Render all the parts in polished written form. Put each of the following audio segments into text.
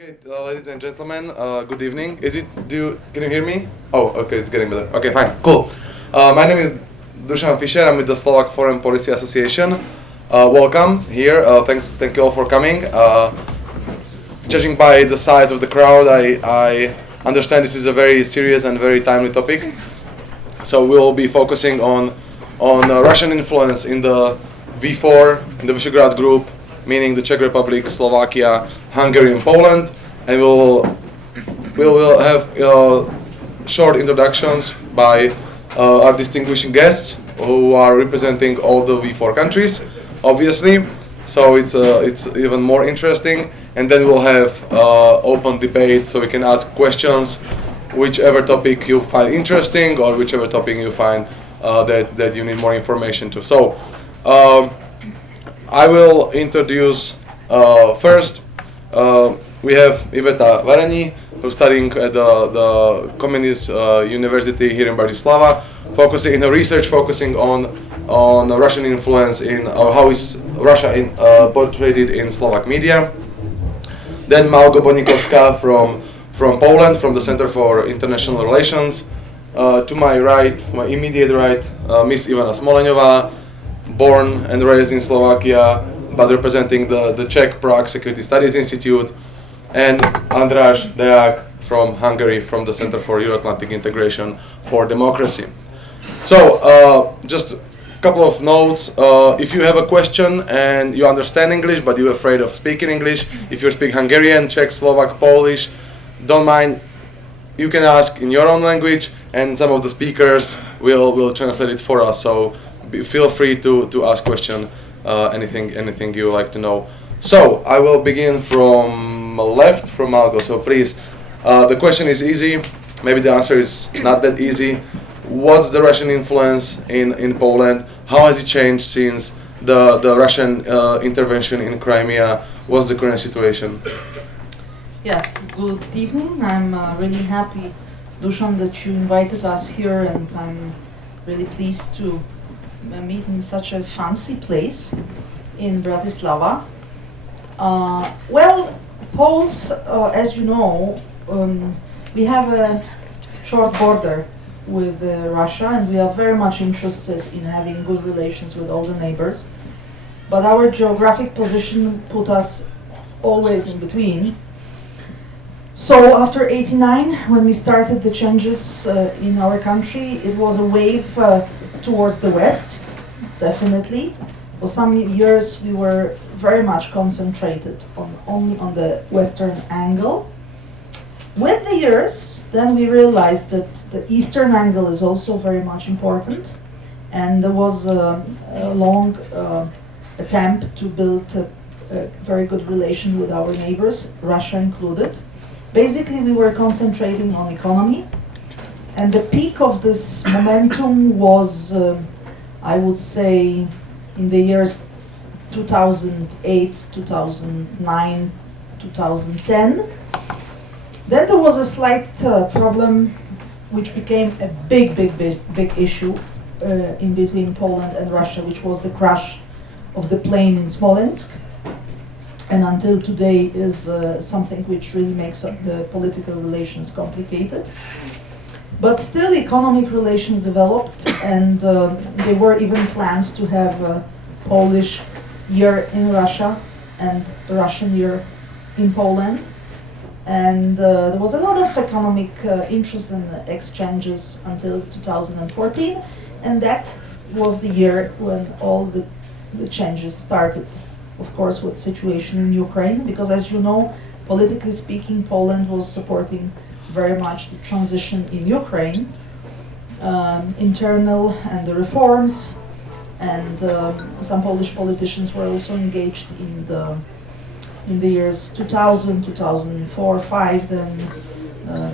Okay, ladies and gentlemen, good evening. Can you hear me? Oh, okay, it's getting better. Okay, fine, cool. My name is Dušan Fischer. I'm with the Slovak Foreign Policy Association. Welcome here. Thank you all for coming. Judging by the size of the crowd, I understand this is a very serious and very timely topic. So we'll be focusing on Russian influence in the V4, in the Visegrad Group, meaning the Czech Republic, Slovakia, Hungary, and Poland, and we'll have short introductions by our distinguished guests who are representing all the V4 countries, obviously. So it's even more interesting, and then we'll have open debate, so we can ask questions, whichever topic you find interesting or whichever topic you find that you need more information to. So. I will introduce first. We have Iveta Varenyiova, who's studying at the Communist University here in Bratislava, focusing in her research, focusing on Russian influence or how is Russia portrayed in Slovak media. Then Bonikowska from Poland, from the Center for International Relations. To my right, my immediate right, Miss Ivana Smolenova, born and raised in Slovakia, but representing the Czech Prague Security Studies Institute, and Andras Deak from Hungary, from the Center for Euro-Atlantic Integration for Democracy. So, just a couple of notes. If you have a question and you understand English, but you're afraid of speaking English, if you speak Hungarian, Czech, Slovak, Polish, don't mind, you can ask in your own language, and some of the speakers will translate it for us. So feel free to ask question, anything you like to know. So I will begin from left, from Malgo. So please, the question is easy. Maybe the answer is not that easy. What's the Russian influence in Poland? How has it changed since the Russian intervention in Crimea? What's the current situation? Yeah, good evening. I'm really happy, Dušan, that you invited us here, and I'm really pleased to meet in such a fancy place in Bratislava. Well, Poles, as you know, we have a short border with Russia, and we are very much interested in having good relations with all the neighbors. But our geographic position put us always in between. So after '89, when we started the changes in our country, it was a wave towards the west, definitely. For some years we were very much concentrated only on the western angle. With the years, then we realized that the eastern angle is also very much important, and there was a long attempt to build a very good relation with our neighbors, Russia included. Basically, we were concentrating on economy, and the peak of this momentum was, I would say, in the years 2008, 2009, 2010. Then there was a slight problem, which became a big issue in between Poland and Russia, which was the crash of the plane in Smolensk. And until today is something which really makes the political relations complicated. But still, economic relations developed, and there were even plans to have a Polish year in Russia and a Russian year in Poland. And there was a lot of economic interest and exchanges until 2014, and that was the year when all the changes started. Of course, with the situation in Ukraine, because as you know, politically speaking, Poland was supporting very much the transition in Ukraine, internal and the reforms, and some Polish politicians were also engaged in the years 2000, 2004, 2005, then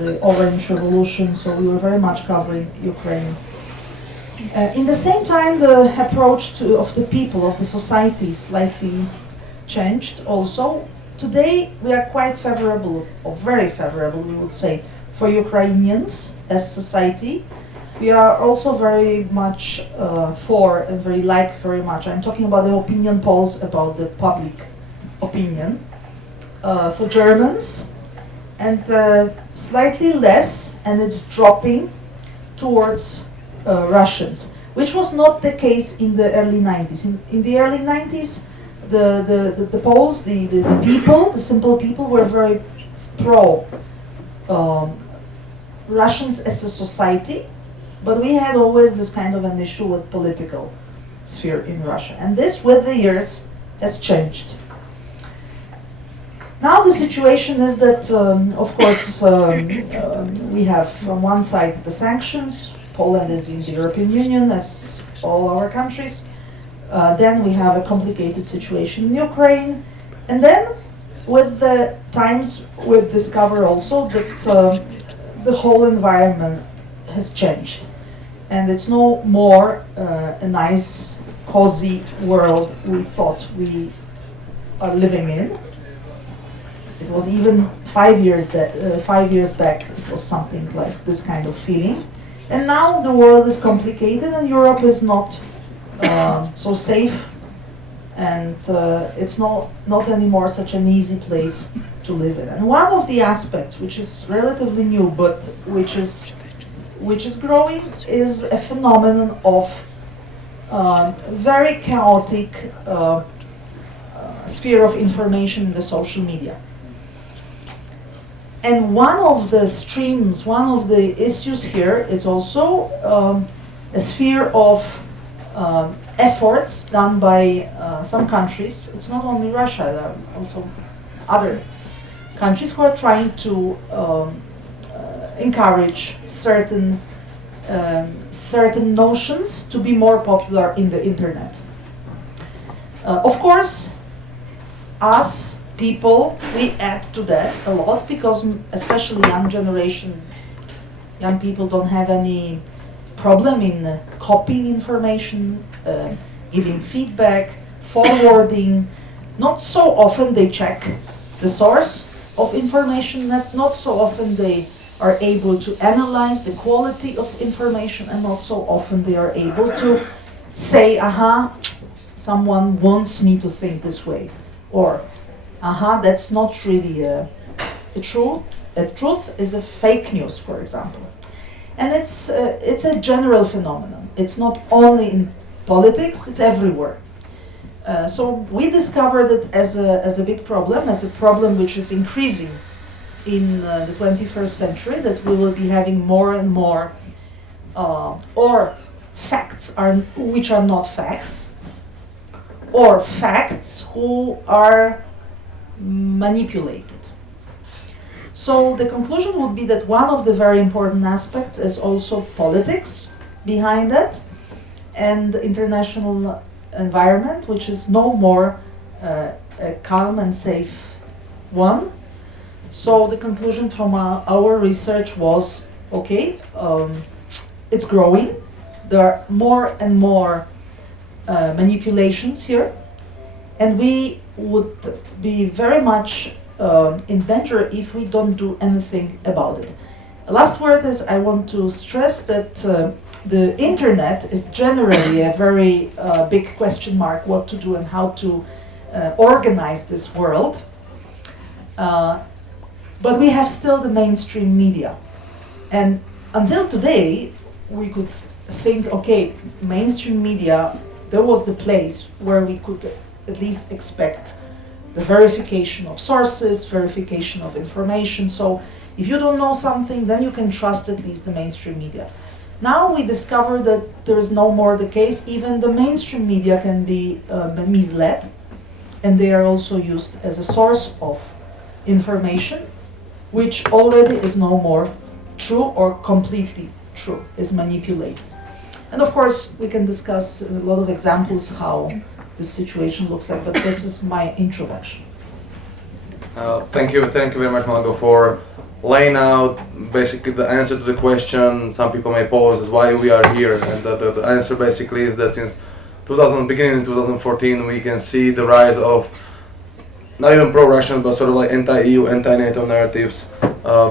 the Orange Revolution, so we were very much covering Ukraine. In the same time, the approach of the people, of the society, slightly changed also. Today, we are quite favorable, or very favorable, we would say, for Ukrainians as society. We are also very much for and very much. I'm talking about the opinion polls, about the public opinion. For Germans, and slightly less, and it's dropping towards Russians, which was not the case in the early 90s. In the early 90s, the Poles, the people, the simple people, were very pro Russians as a society, but we had always this kind of an issue with political sphere in Russia, and this with the years has changed. Now the situation is that, of course, we have from one side the sanctions. Poland is in the European Union, as all our countries. Then we have a complicated situation in Ukraine, and then with the times we discover also that the whole environment has changed, and it's no more a nice, cozy world we thought we are living in. It was even 5 years back. It was something like this kind of feeling, and now the world is complicated, and Europe is not so safe, and it's not anymore such an easy place to live in. And one of the aspects which is relatively new, but which is growing, is a phenomenon of very chaotic sphere of information in the social media. And one of the streams, one of the issues here is also a sphere of efforts done by some countries. It's not only Russia, there are also other countries who are trying to encourage certain notions to be more popular in the internet. Of course, us people, we add to that a lot, because especially young people don't have any problem in copying information, giving feedback, forwarding. Not so often they check the source of information, not so often they are able to analyze the quality of information, and not so often they are able to say, aha, someone wants me to think this way, or aha, that's not really a truth. A truth is a fake news, for example. And it's a general phenomenon. It's not only in politics, it's everywhere. So we discovered it as a big problem, as a problem which is increasing in the 21st century, that we will be having more and more or facts which are not facts, or facts who are manipulated. So the conclusion would be that one of the very important aspects is also politics behind it, and international environment, which is no more a calm and safe one. So the conclusion from our research was, okay, it's growing. There are more and more manipulations here, and we would be very much in danger if we don't do anything about it. Last word is, I want to stress that the internet is generally a very big question mark what to do and how to organize this world. But we have still the mainstream media. And until today, we could think, okay, mainstream media, there was the place where we could at least expect the verification of sources, verification of information. So if you don't know something, then you can trust at least the mainstream media. Now we discover that there is no more the case. Even the mainstream media can be misled, and they are also used as a source of information, which already is no more true or completely true, is manipulated. And of course, we can discuss a lot of examples how this situation looks like, but this is my introduction. Thank you very much, Malgo, for laying out basically the answer to the question some people may pose is why we are here, and the answer basically is that since beginning in 2014 we can see the rise of not even pro-Russian but sort of like anti-EU, anti-NATO narratives,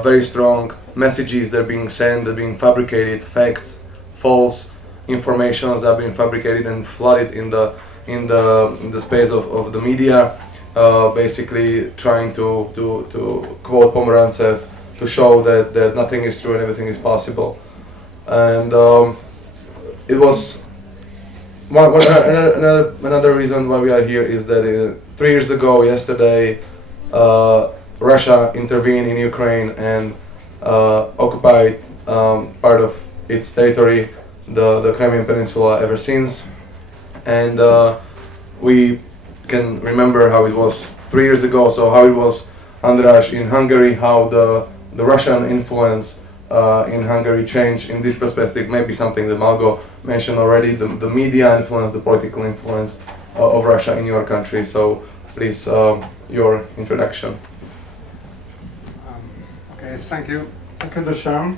very strong messages that are being sent, that are being fabricated, facts, false informations that are being fabricated and flooded in the space of the media. basically trying to quote Pomerantsev, to show that nothing is true and everything is possible. And it was another reason why we are here is that 3 years ago, yesterday, Russia intervened in Ukraine and occupied part of its territory, the Crimean Peninsula, ever since. And we can remember how it was 3 years ago, so how it was Andras in Hungary, how the Russian influence in Hungary changed in this perspective, maybe something that Malgo mentioned already, the media influence, the political influence of Russia in your country. So please, your introduction. Okay, thank you. Thank you, Dušan.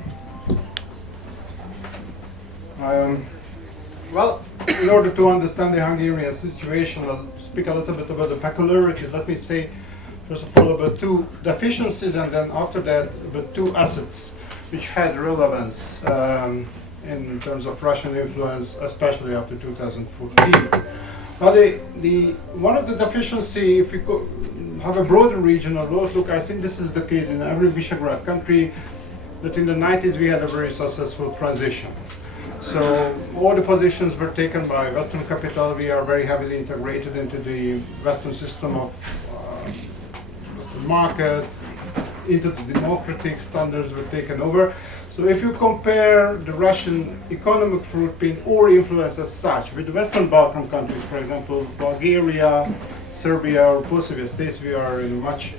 Well, in order to understand the Hungarian situation, I'll speak a little bit about the peculiarities. Let me say, first of all, about two deficiencies, and then after that, about two assets which had relevance in terms of Russian influence, especially after 2014. Well, one of the deficiency, if we could have a broader regional outlook, I think this is the case in every Visegrad country, that in the 90s we had a very successful transition. So all the positions were taken by Western capital. We are very heavily integrated into the Western system of Western market, into the democratic standards were taken over. So if you compare the Russian economic footprint or influence as such with the Western Balkan countries, for example, Bulgaria, Serbia, or post-Soviet states, we are in a much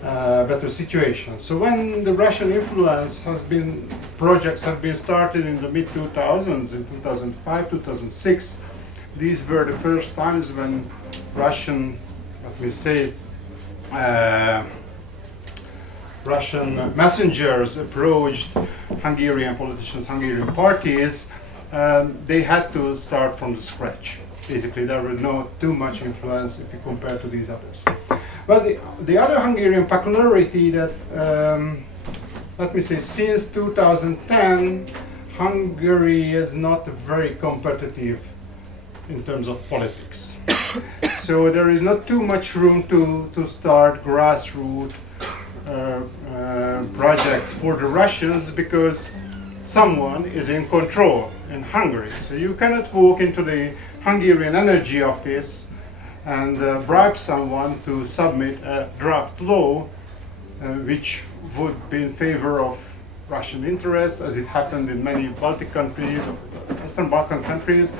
better situation. So when the Russian influence projects have been started in the mid-2000s, in 2005, 2006, these were the first times when Russian, let me say, Russian messengers approached Hungarian politicians, Hungarian parties. They had to start from the scratch. Basically, there was not too much influence if you compare to these others. But the other Hungarian peculiarity that, let me say, since 2010, Hungary is not very competitive in terms of politics. So there is not too much room to start grassroots projects for the Russians, because someone is in control in Hungary. So you cannot walk into the Hungarian Energy Office and bribe someone to submit a draft law which would be in favor of Russian interests, as it happened in many Baltic countries, Western Balkan countries,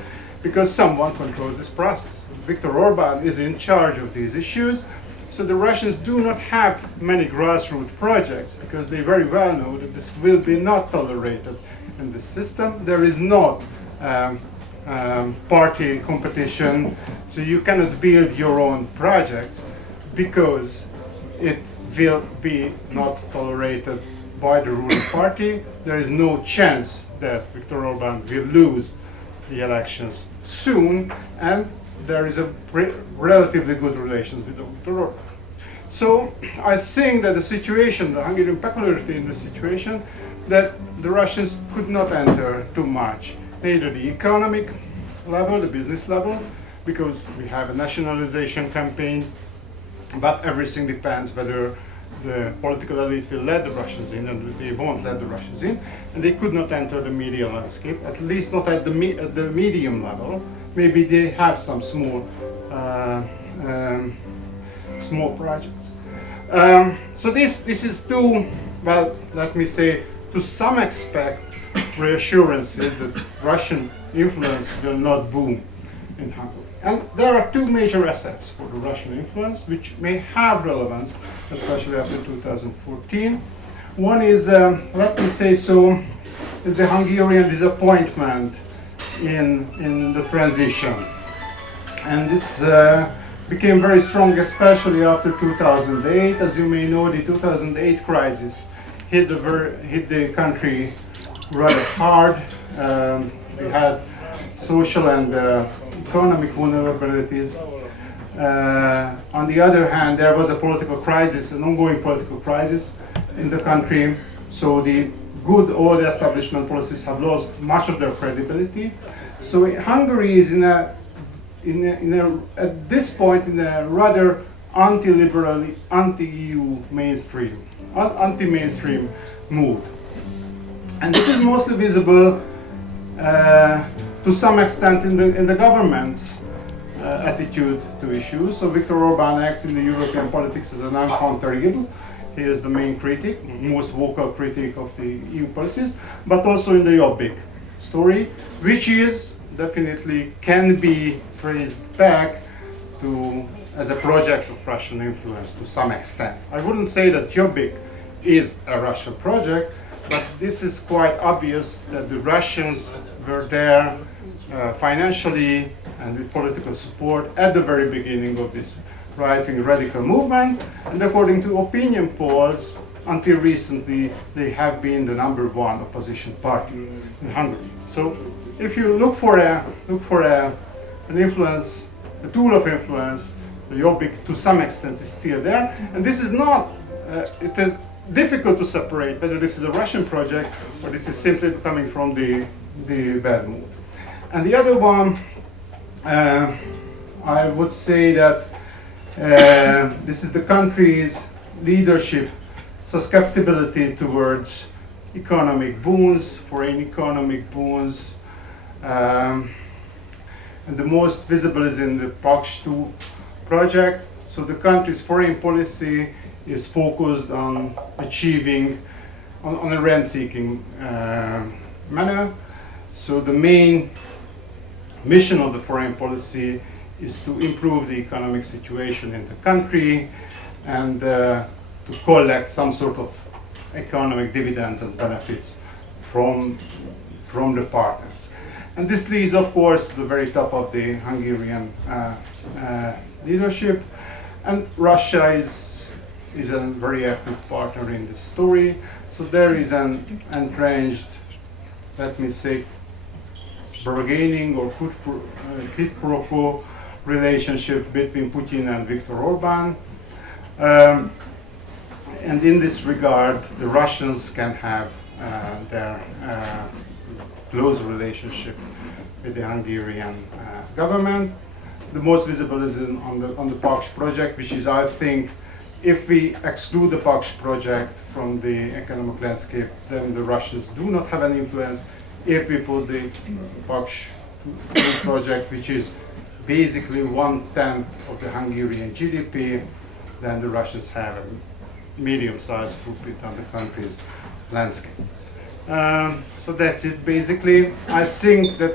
because someone controls this process. Viktor Orbán is in charge of these issues. So the Russians do not have many grassroots projects, because they very well know that this will be not tolerated in the system. There is no party competition, so you cannot build your own projects because it will be not tolerated by the ruling party. There is no chance that Viktor Orbán will lose the elections soon, and there is a relatively good relations with Viktor Orbán. So I think that the situation, the Hungarian peculiarity in the situation, that the Russians could not enter too much, neither the economic level, the business level, because we have a nationalization campaign, but everything depends whether the political elite will let the Russians in, and they won't let the Russians in, and they could not enter the media landscape, at least not at the medium level. Maybe they have some small projects. So this is two, well, let me say, to some extent, reassurances that Russian influence will not boom in Hungary. And there are two major assets for the Russian influence, which may have relevance, especially after 2014. One is, let me say so, is the Hungarian disappointment in the transition. And this became very strong, especially after 2008. As you may know, the 2008 crisis hit the country rather hard. We had social and economic vulnerabilities. On the other hand, there was a political crisis, an ongoing political crisis in the country. So the good old establishment policies have lost much of their credibility. So Hungary is at this point in a rather anti-liberal, anti-EU mainstream, anti-mainstream mood. And this is mostly visible to some extent in the government's attitude to issues. So Viktor Orbán acts in the European politics as an enfant terrible. He is the main critic, most vocal critic of the EU policies, but also in the Jobbik story, which is definitely can be traced back to as a project of Russian influence to some extent. I wouldn't say that Jobbik is a Russian project, but this is quite obvious that the Russians were there financially and with political support at the very beginning of this right-wing radical movement, and according to opinion polls, until recently, they have been the #1 opposition party in Hungary. So, if you look for an influence, a tool of influence, the Jobbik to some extent is still there, and this is not. It is difficult to separate whether this is a Russian project or this is simply coming from the bad mood. And the other one, I would say that. This is the country's leadership susceptibility towards economic boons, foreign economic boons, and the most visible is in the PAKS 2 project. So the country's foreign policy is focused on achieving, on a rent-seeking manner. So the main mission of the foreign policy is to improve the economic situation in the country and to collect some sort of economic dividends and benefits from the partners. And this leads, of course, to the very top of the Hungarian leadership. And Russia is a very active partner in this story. So there is an entrenched, let me say, bargaining or quid pro quo relationship between Putin and Viktor Orbán. And in this regard, the Russians can have their close relationship with the Hungarian government. The most visible is on the PAKS project, which is, I think, if we exclude the PAKS project from the economic landscape, then the Russians do not have any influence. If we put the PAKS project, which is basically 1/10 of the Hungarian GDP, then the Russians have a medium-sized footprint on the country's landscape. So that's it, basically. I think that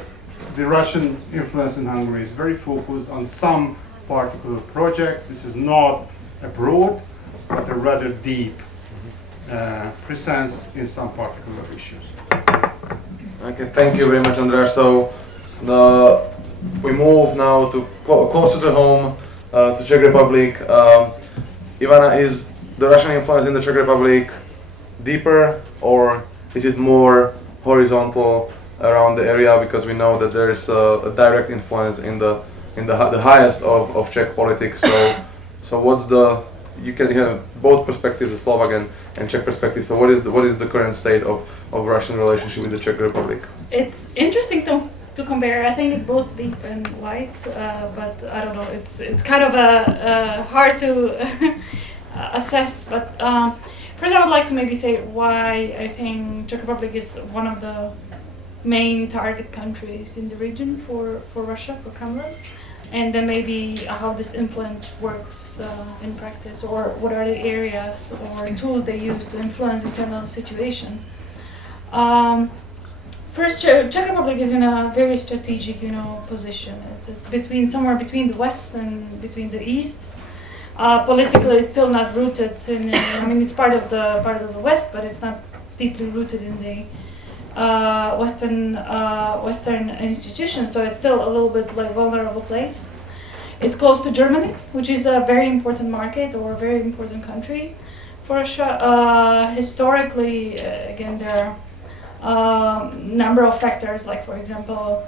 the Russian influence in Hungary is very focused on some particular project. This is not a broad, but a rather deep presence in some particular issues. Okay, thank you very much, Andras. So we move now to closer to home, to Czech Republic. Ivana, is the Russian influence in the Czech Republic deeper, or is it more horizontal around the area? Because we know that there is a direct influence in the highest of Czech politics. So what's you can hear both perspectives, the Slovak and Czech perspective. So what is the current state of Russian relationship with the Czech Republic? It's interesting to compare. I think it's both deep and wide, but I don't know. It's kind of hard to assess. But first, I would like to maybe say why I think Czech Republic is one of the main target countries in the region for Russia, for Kremlin, and then maybe how this influence works in practice, or what are the areas or tools they use to influence internal situation. First, Czech Republic is in a very strategic, position. It's somewhere between the West and between the East. Politically, it's still not rooted in. It's part of the West, but it's not deeply rooted in the Western institutions. So it's still a little bit like vulnerable place. It's close to Germany, which is a very important market or a very important country for Russia. Historically, again, there are number of factors, like for example,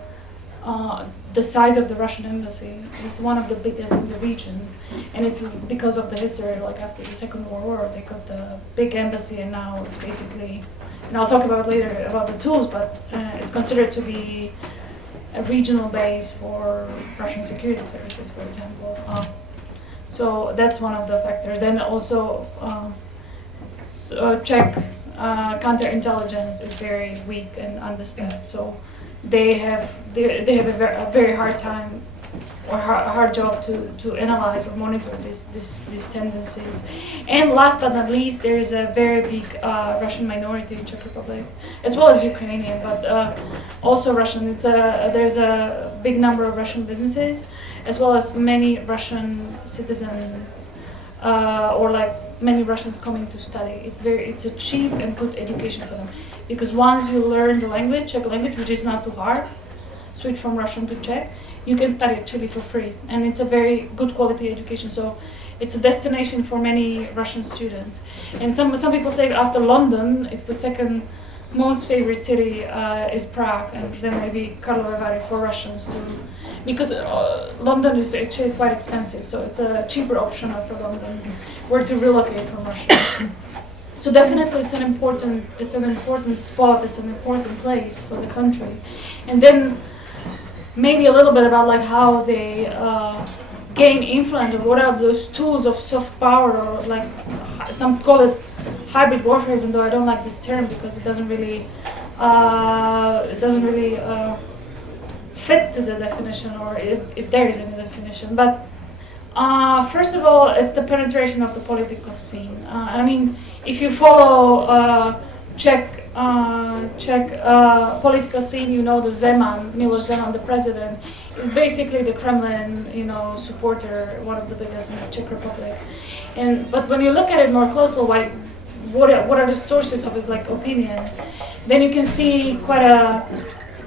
the size of the Russian embassy is one of the biggest in the region, and it's because of the history. Like after the Second World War, they got the big embassy, and now it's basically, and I'll talk about later about the tools, but it's considered to be a regional base for Russian security services, for example. So that's one of the factors. Then also Czech counterintelligence is very weak and understaffed. So they have a very hard time or hard job to analyze or monitor these tendencies. And last but not least, there is a very big Russian minority in Czech Republic, as well as Ukrainian, but also Russian. There's a big number of Russian businesses, as well as many Russian citizens, or like many Russians coming to study. It's a cheap and good education for them, because once you learn the language, Czech language, which is not too hard, switch from Russian to Czech, you can study actually for free, and it's a very good quality education. So it's a destination for many Russian students. And some people say after London, it's the second most favorite city is Prague, and then maybe Karlovy Vary for Russians too, because London is actually quite expensive. So it's a cheaper option after London, where to relocate from Russia. So definitely it's an important spot. It's an important place for the country, and then. Maybe a little bit about like how they gain influence, or what are those tools of soft power, or like some call it hybrid warfare, even though I don't like this term because it doesn't really fit to the definition, or if there is any definition. But first of all, it's the penetration of the political scene. I mean, if you follow Czech political scene, you know the Miloš Zeman, the president, is basically the Kremlin, supporter, one of the biggest in the Czech Republic. But when you look at it more closely, what are the sources of his opinion, then you can see quite a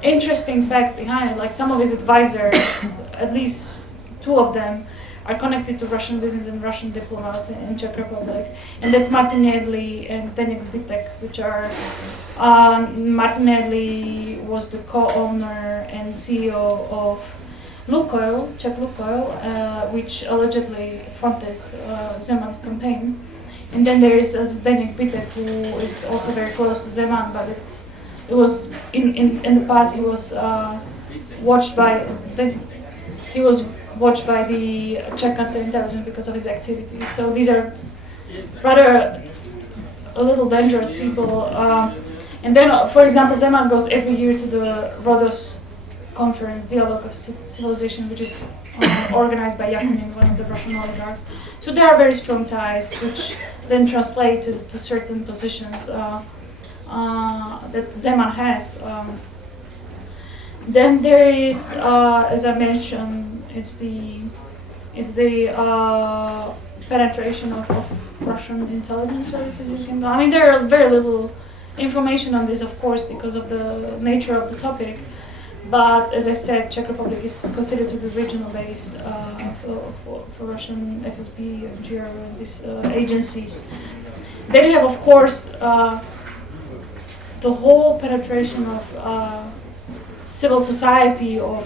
interesting facts behind it. Like some of his advisors, at least two of them, are connected to Russian business and Russian diplomats in Czech Republic, and that's Martin Nedley and Zdeněk Zbytek, which are Martin Nedley was the co-owner and CEO of Lukoil, Czech Lukoil, which allegedly funded Zeman's campaign. And then there is Zdeněk Zbytek, who is also very close to Zeman, but it was in the past he was watched by the Czech counterintelligence because of his activities. So these are rather a little dangerous people. And then, for example, Zeman goes every year to the Rhodos conference, Dialogue of Civilization, which is organized by Yakunin, one of the Russian oligarchs. So there are very strong ties, which then translate to certain positions that Zeman has. Then there is, as I mentioned, it's the penetration of Russian intelligence services. I mean, there are very little information on this, of course, because of the nature of the topic. But as I said, Czech Republic is considered to be regional base for Russian FSB, GRU, and these agencies. Then you have, of course, the whole penetration of civil society or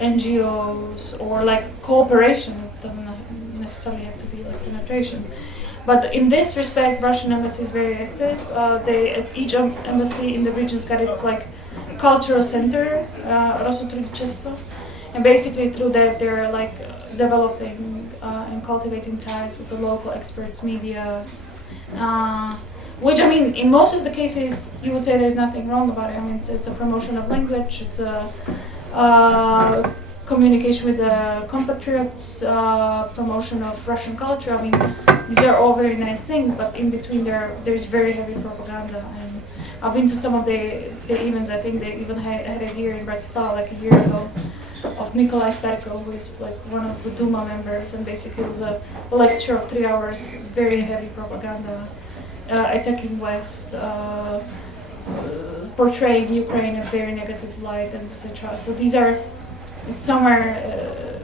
NGOs or cooperation. It doesn't necessarily have to be penetration. But in this respect, Russian embassy is very active. Each embassy in the region's got its cultural center, Rosotrudničestvo, and basically through that they're developing and cultivating ties with the local experts, media. Which, I mean, in most of the cases, you would say there's nothing wrong about it. I mean, it's a promotion of language, it's a communication with the compatriots, promotion of Russian culture. I mean, these are all very nice things, but in between there's very heavy propaganda. And I've been to some of the events. I think they even had it here in Bratislava a year ago, of Nikolai Starko, who is one of the Duma members, and basically it was a lecture of 3 hours, very heavy propaganda. Attacking West, portraying Ukraine in a very negative light, and etc. So it's somewhere.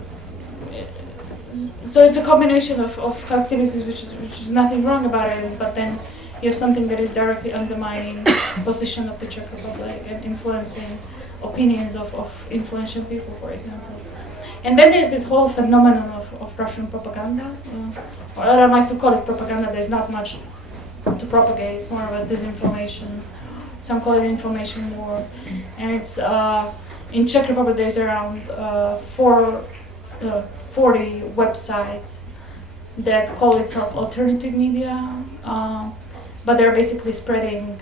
So it's a combination of activities, which is nothing wrong about it, but then you have something that is directly undermining position of the Czech Republic and influencing opinions of influential people, for example. And then there's this whole phenomenon of Russian propaganda, or I like to call it propaganda. There's not much to propagate. It's more of a disinformation. Some call it information war, and it's in Czech Republic. There's around 40 websites that call itself alternative media, but they're basically spreading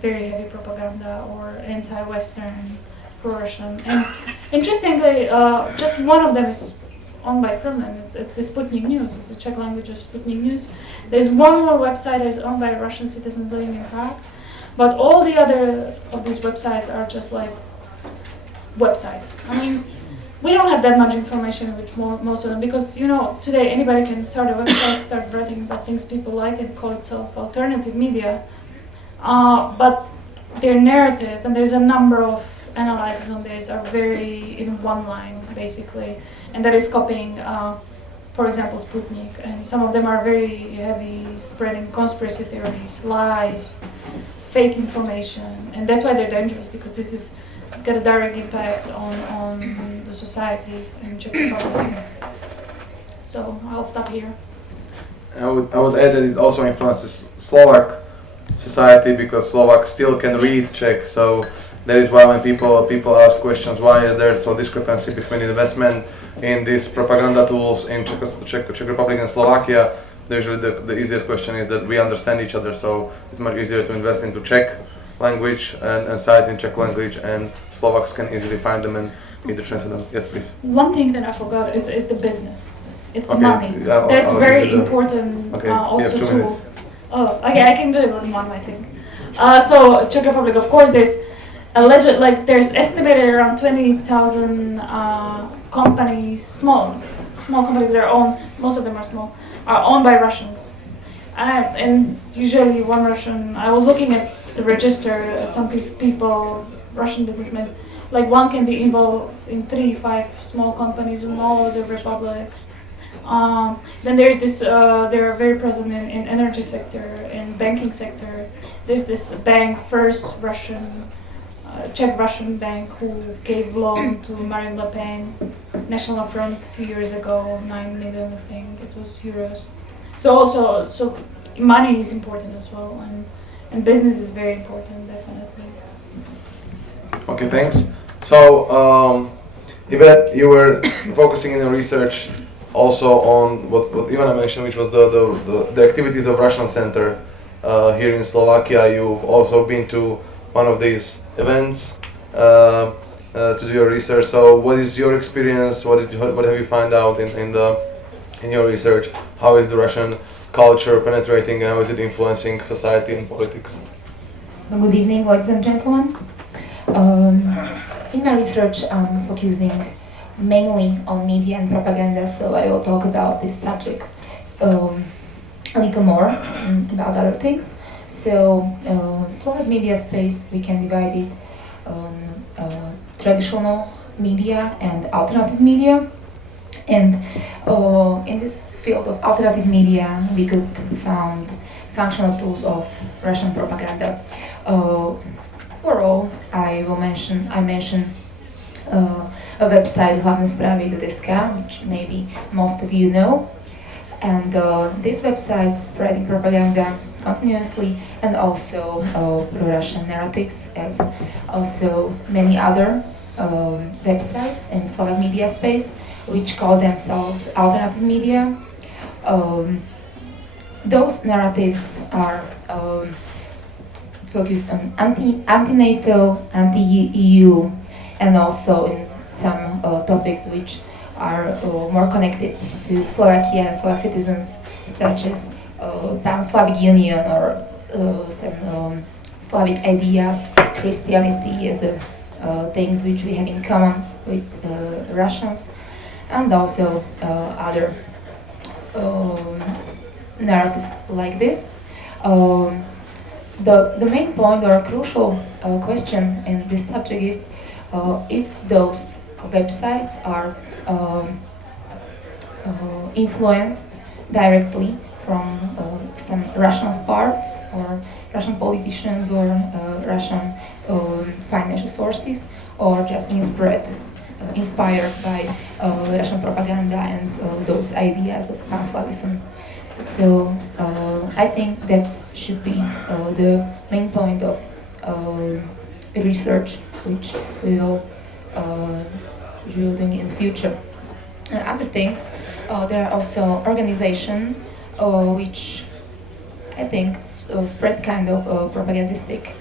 very heavy propaganda or anti-Western, pro-Russian. And interestingly, just one of them is owned by Kremlin. It's the Sputnik News. It's the Czech language of Sputnik News. There's one more website that is owned by a Russian citizen living in Prague, but all the other of these websites are just like websites. I mean, we don't have that much information with most of them because, you know, today anybody can start a website, start writing about things people like and call itself alternative media. But their narratives, and there's a number of analyses on this, are very in one line, basically. And that is copying, for example, Sputnik. And some of them are very heavy, spreading conspiracy theories, lies, fake information. And that's why they're dangerous, because it's got a direct impact on the society in Czech Republic. So I'll stop here. I would add that it also influences Slovak society, because Slovaks still can read Czech. So that is why when people ask questions, why is there so discrepancy between investment in these propaganda tools in Czech Republic and Slovakia, usually the easiest question is that we understand each other, so it's much easier to invest into Czech language and sites in Czech language, and Slovaks can easily find them and either translate them. Yes, please. One thing that I forgot is the business. It's the Okay, money. That's very important. Okay, Also you have 2 to. minutes. Oh, okay, I can do it in one, I think. So Czech Republic, of course, there's there's estimated around 20,000 companies, small companies that are owned. Most of them are small, are owned by Russians, and usually one Russian. I was looking at the register at some people, Russian businessmen, like one can be involved in 3-5 small companies in all over the republic. Then there's this, they're very present in energy sector, in banking sector. There's this bank, first Russian, Czech Russian bank, who gave loan to Marine Le Pen, National Front a few years ago, 9 million, I think it was euros. So money is important as well, and business is very important, definitely. Okay, thanks. So, Iveta, you were focusing in your research also on what Ivana mentioned, which was the activities of Russian Center here in Slovakia. You've also been to one of these events to do your research. So, what is your experience? What have you found out in your research? How is the Russian culture penetrating, and how is it influencing society and politics? Good evening, ladies and gentlemen. In my research, I'm focusing mainly on media and propaganda, so I will talk about this subject a little more about other things. So, Slovak media space, we can divide it on traditional media and alternative media. And in this field of alternative media, we could find functional tools of Russian propaganda. For all, I mention a website Hlavné správy Dušan, which maybe most of you know. And this website spreading propaganda continuously, and also pro-Russian narratives, as also many other websites in Slovak media space, which call themselves alternative media. Those narratives are focused on anti-NATO, anti-EU, and also in some topics which are more connected to Slovakia and Slovak citizens, such as Pan-Slavic Union or some Slavic ideas, Christianity as things which we have in common with Russians, and also other narratives like this. The main point or crucial question in this subject is if those websites are influenced directly from some Russian parts or Russian politicians or Russian financial sources, or just inspired by Russian propaganda and those ideas of pan-Slavism. So I think that should be the main point of research which we will doing in the future. other things. There are also organizations which I think spread kind of propagandistic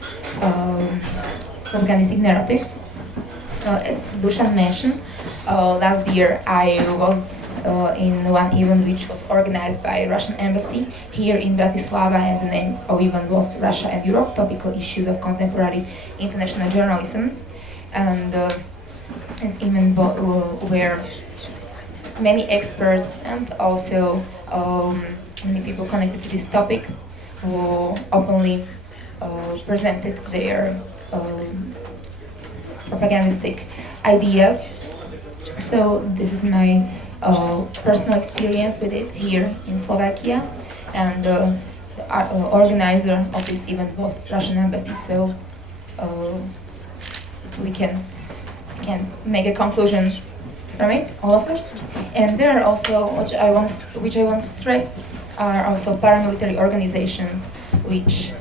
narratives. As Dušan mentioned, last year I was in one event which was organized by Russian embassy here in Bratislava, and the name of event was Russia and Europe, topical issues of contemporary international journalism. And this event where many experts and also many people connected to this topic who openly presented their propagandistic ideas. So this is my personal experience with it here in Slovakia, and the organizer of this event was Russian embassy. So we can make a conclusion from it, all of us. And there are also, which I want to stress, are also paramilitary organizations which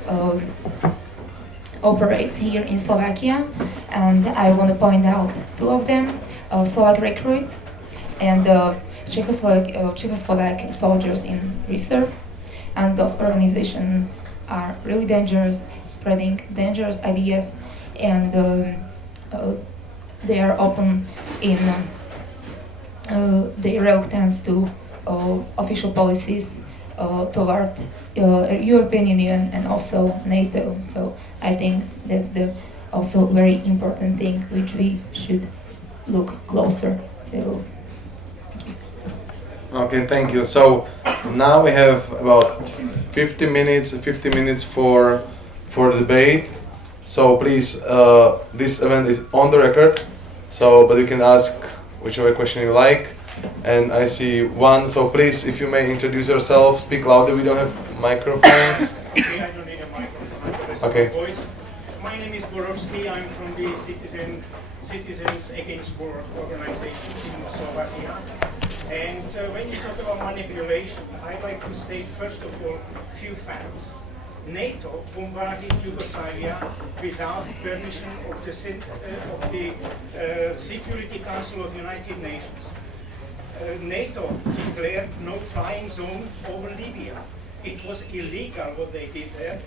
operates here in Slovakia, and I want to point out two of them: Slovak recruits and Czechoslovak soldiers in reserve. And those organizations are really dangerous, spreading dangerous ideas, and they are open in their reluctance to official policies toward European Union and also NATO. So I think that's the also very important thing which we should look closer. So Okay, thank you. So now we have about 50 minutes for the debate. So please, this event is on the record. So, but you can ask whichever question you like. And I see one. So please, if you may introduce yourself, speak loudly. We don't have microphones. I don't need a microphone. Okay. Voice. My name is Borovsky. I'm from the Citizens Against War organization in Slovakia. And when you talk about manipulation, I'd like to state first of all few facts. NATO bombarded Yugoslavia without permission of the Security Council of United Nations. NATO declared no flying zone over Libya. It was illegal what they did there.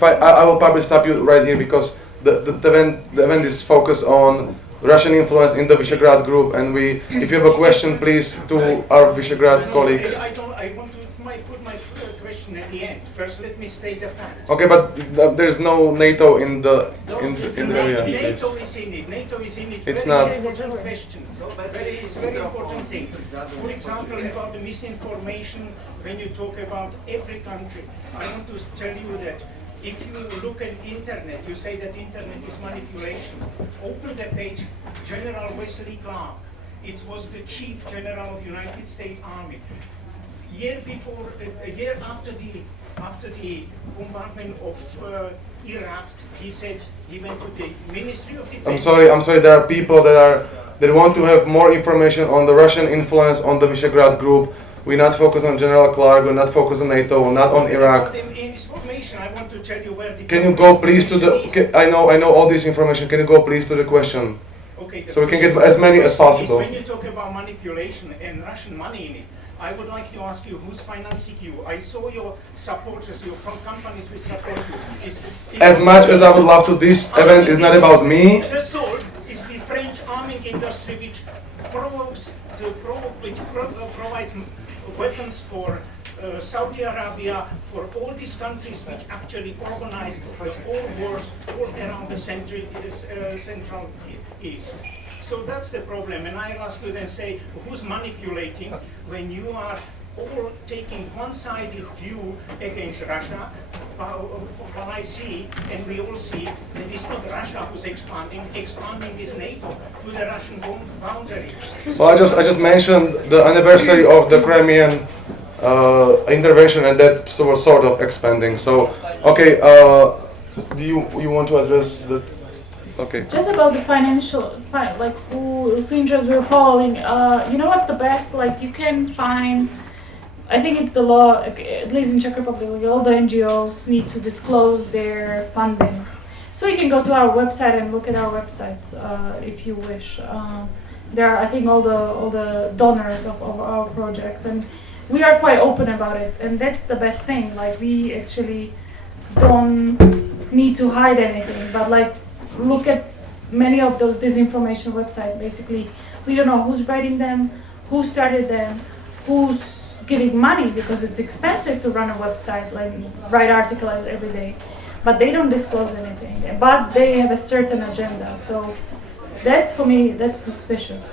I will probably stop you right here because the event is focused on Russian influence in the Visegrad group, and if you have a question, please to our Visegrad colleagues. I want to put my question at the end. First, let me state the facts. Okay, but there's no NATO in the area. NATO is in it. NATO is in it. It's very not. Important question. It's a very important thing. For example, about the misinformation. When you talk about every country, I want to tell you that if you look at internet, you say that internet is manipulation. Open the page, General Wesley Clark. It was the Chief General of United States Army. A year after the bombardment of Iraq, he said he went to the Ministry of Defense. I'm sorry. There are people that want to have more information on the Russian influence on the Visegrad group. We're not focused on General Clark. We're not focused on NATO. Not on Iraq. Information. I want to tell you where the. Can you go please to the? I know all this information. Can you go please to the question? Okay. So we can get as many as possible. When you talk about manipulation and Russian money in it, I would like to ask you who's financing you. I saw your supporters, your from companies which support you. As much as I would love to, this event is not about me. The sword is the French arming industry which provides weapons for Saudi Arabia, for all these countries which actually organized all wars all around the Central East. So that's the problem, and I ask you then say, who's manipulating when you are all taking one-sided view against Russia? What I see, and we all see, that it's not Russia who's expanding is NATO to the Russian boundary. Well, I just mentioned the anniversary of the Crimean intervention, and that was sort of expanding. So, okay, do you want to address the? Okay. Just about the financial, like whose interest we're following. You know what's the best? Like you can find. I think it's the law, at least in Czech Republic, all the NGOs need to disclose their funding. So you can go to our website and look at our website if you wish. They're, I think, all the donors of our project, and we are quite open about it, and that's the best thing. Like, we actually don't need to hide anything, but like, look at many of those disinformation websites. Basically, we don't know who's writing them, who started them, who's giving money, because it's expensive to run a website, like write articles every day, but they don't disclose anything, but they have a certain agenda. So that's, for me, that's suspicious.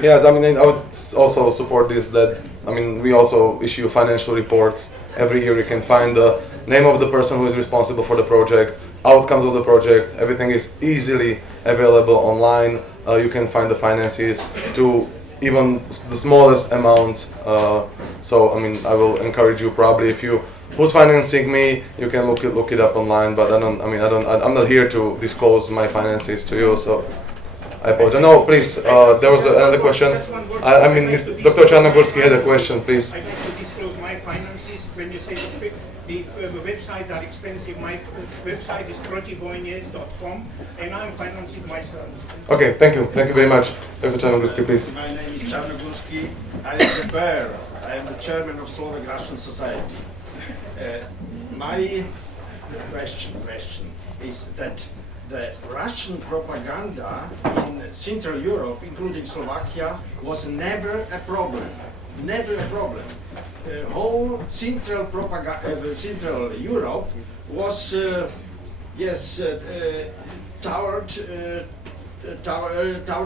Yeah, I mean, I would also support this, that, I mean, we also issue financial reports. Every year you can find the name of the person who is responsible for the project, outcomes of the project, everything is easily available online. You can find the finances to even the smallest amounts. So, I mean, I will encourage you, probably, if you, who's financing me, you can look it up online, but I'm not here to disclose my finances to you, so I apologize. No, please, there was another question. I mean, Dr. Czarnogórsky had a question, please. I'd like to disclose my finances. When you say the websites are expensive, my website is protivojne.com, and I'm financing myself. Okay, thank you very much. Dr. Czarnogórsky, please. My name is Czarnogórsky. I am the bearer. I am the chairman of Slovak Russian Society. My question is that the Russian propaganda in Central Europe, including Slovakia, was never a problem. Never a problem. Whole Central Europe was toward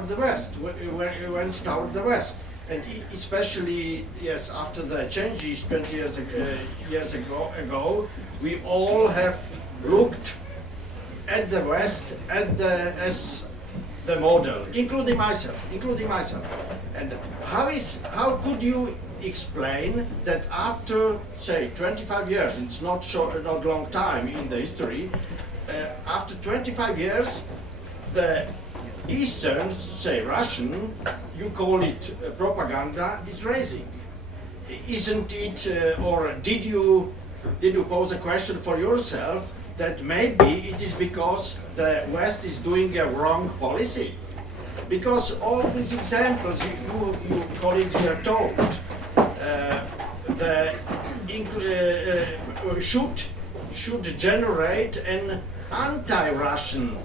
the west. Went toward the west, and especially after the changes 20 years ago, we all have looked at the West as the model, including myself. And how could you explain that after, say, 25 years, it's not long time in the history, after 25 years, the Eastern, say Russian, you call it propaganda, is rising. Isn't it, or did you pose a question for yourself that maybe it is because the West is doing a wrong policy? Because all these examples you colleagues were told, should generate an anti-Russian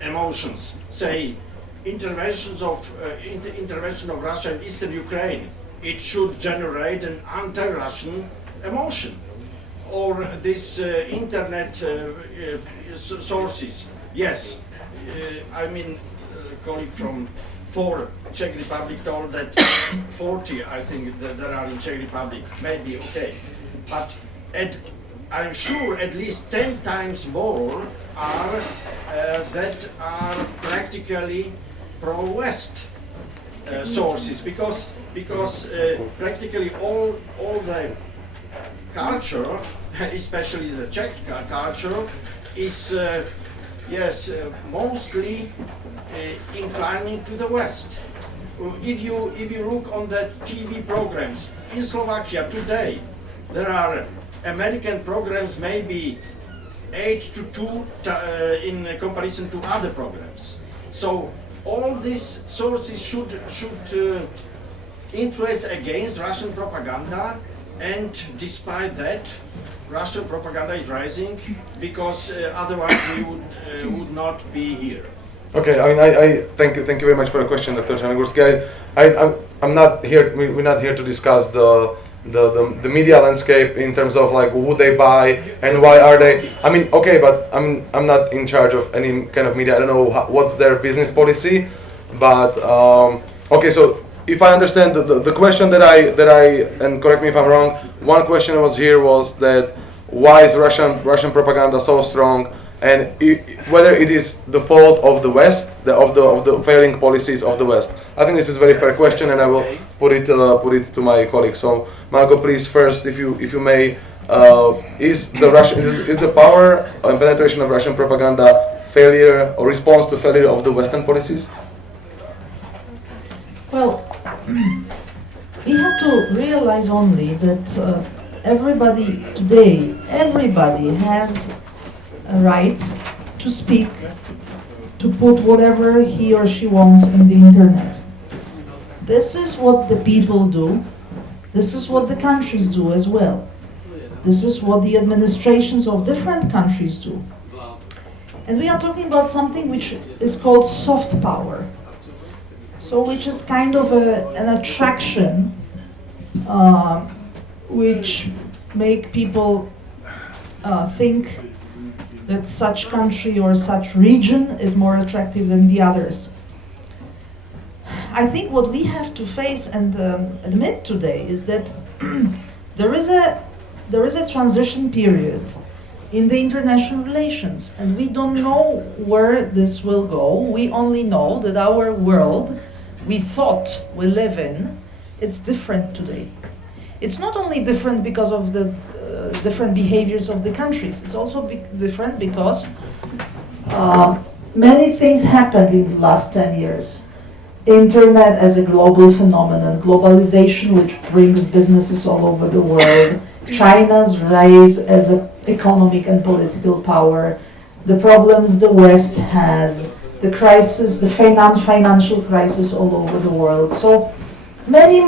emotions. Say, intervention of Russia in eastern Ukraine, it should generate an anti-Russian emotion. Or this internet sources. Yes, I mean, a colleague from Czech Republic told that 40, I think, that there are in Czech Republic, maybe okay. But I'm sure at least 10 times more are that are practically pro-West sources, because practically all the culture, especially the Czech culture, is mostly inclining to the West. If you look on the TV programs in Slovakia today, there are American programs maybe 8 to 2 in comparison to other programs. So all these sources should influence against Russian propaganda, and despite that, Russian propaganda is rising, because otherwise we would not be here. Okay, I mean, I thank you very much for your question, Dr. Czarnogórsky. I'm not here. We're not here to discuss the media landscape in terms of like who they buy and why are they. I mean, okay, but I'm not in charge of any kind of media. I don't know what's their business policy, but okay. So if I understand the question that I and correct me if I'm wrong. One question was that why is Russian propaganda so strong? And whether it is the fault of the West, of the failing policies of the West. I think this is a very fair question, and I will put it to my colleagues. So, Margo, please, first, if you may, is the power and penetration of Russian propaganda failure or response to failure of the Western policies? Well, we have to realize only that everybody today, has a right to speak to put whatever he or she wants in the internet. This is what the people do. This is what the countries do as well. This is what the administrations of different countries do. And we are talking about something which is called soft power. So which is kind of an attraction which make people think that such country or such region is more attractive than the others. I think what we have to face and admit today is that there is a transition period in the international relations, and we don't know where this will go. We only know that our world we thought we live in, it's different today. It's not only different because of the different behaviors of the countries, it's also different because many things happened in the last 10 years. Internet as a global phenomenon, globalization which brings businesses all over the world, China's rise as an economic and political power, the problems the West has, the crisis, the financial crisis all over the world. So many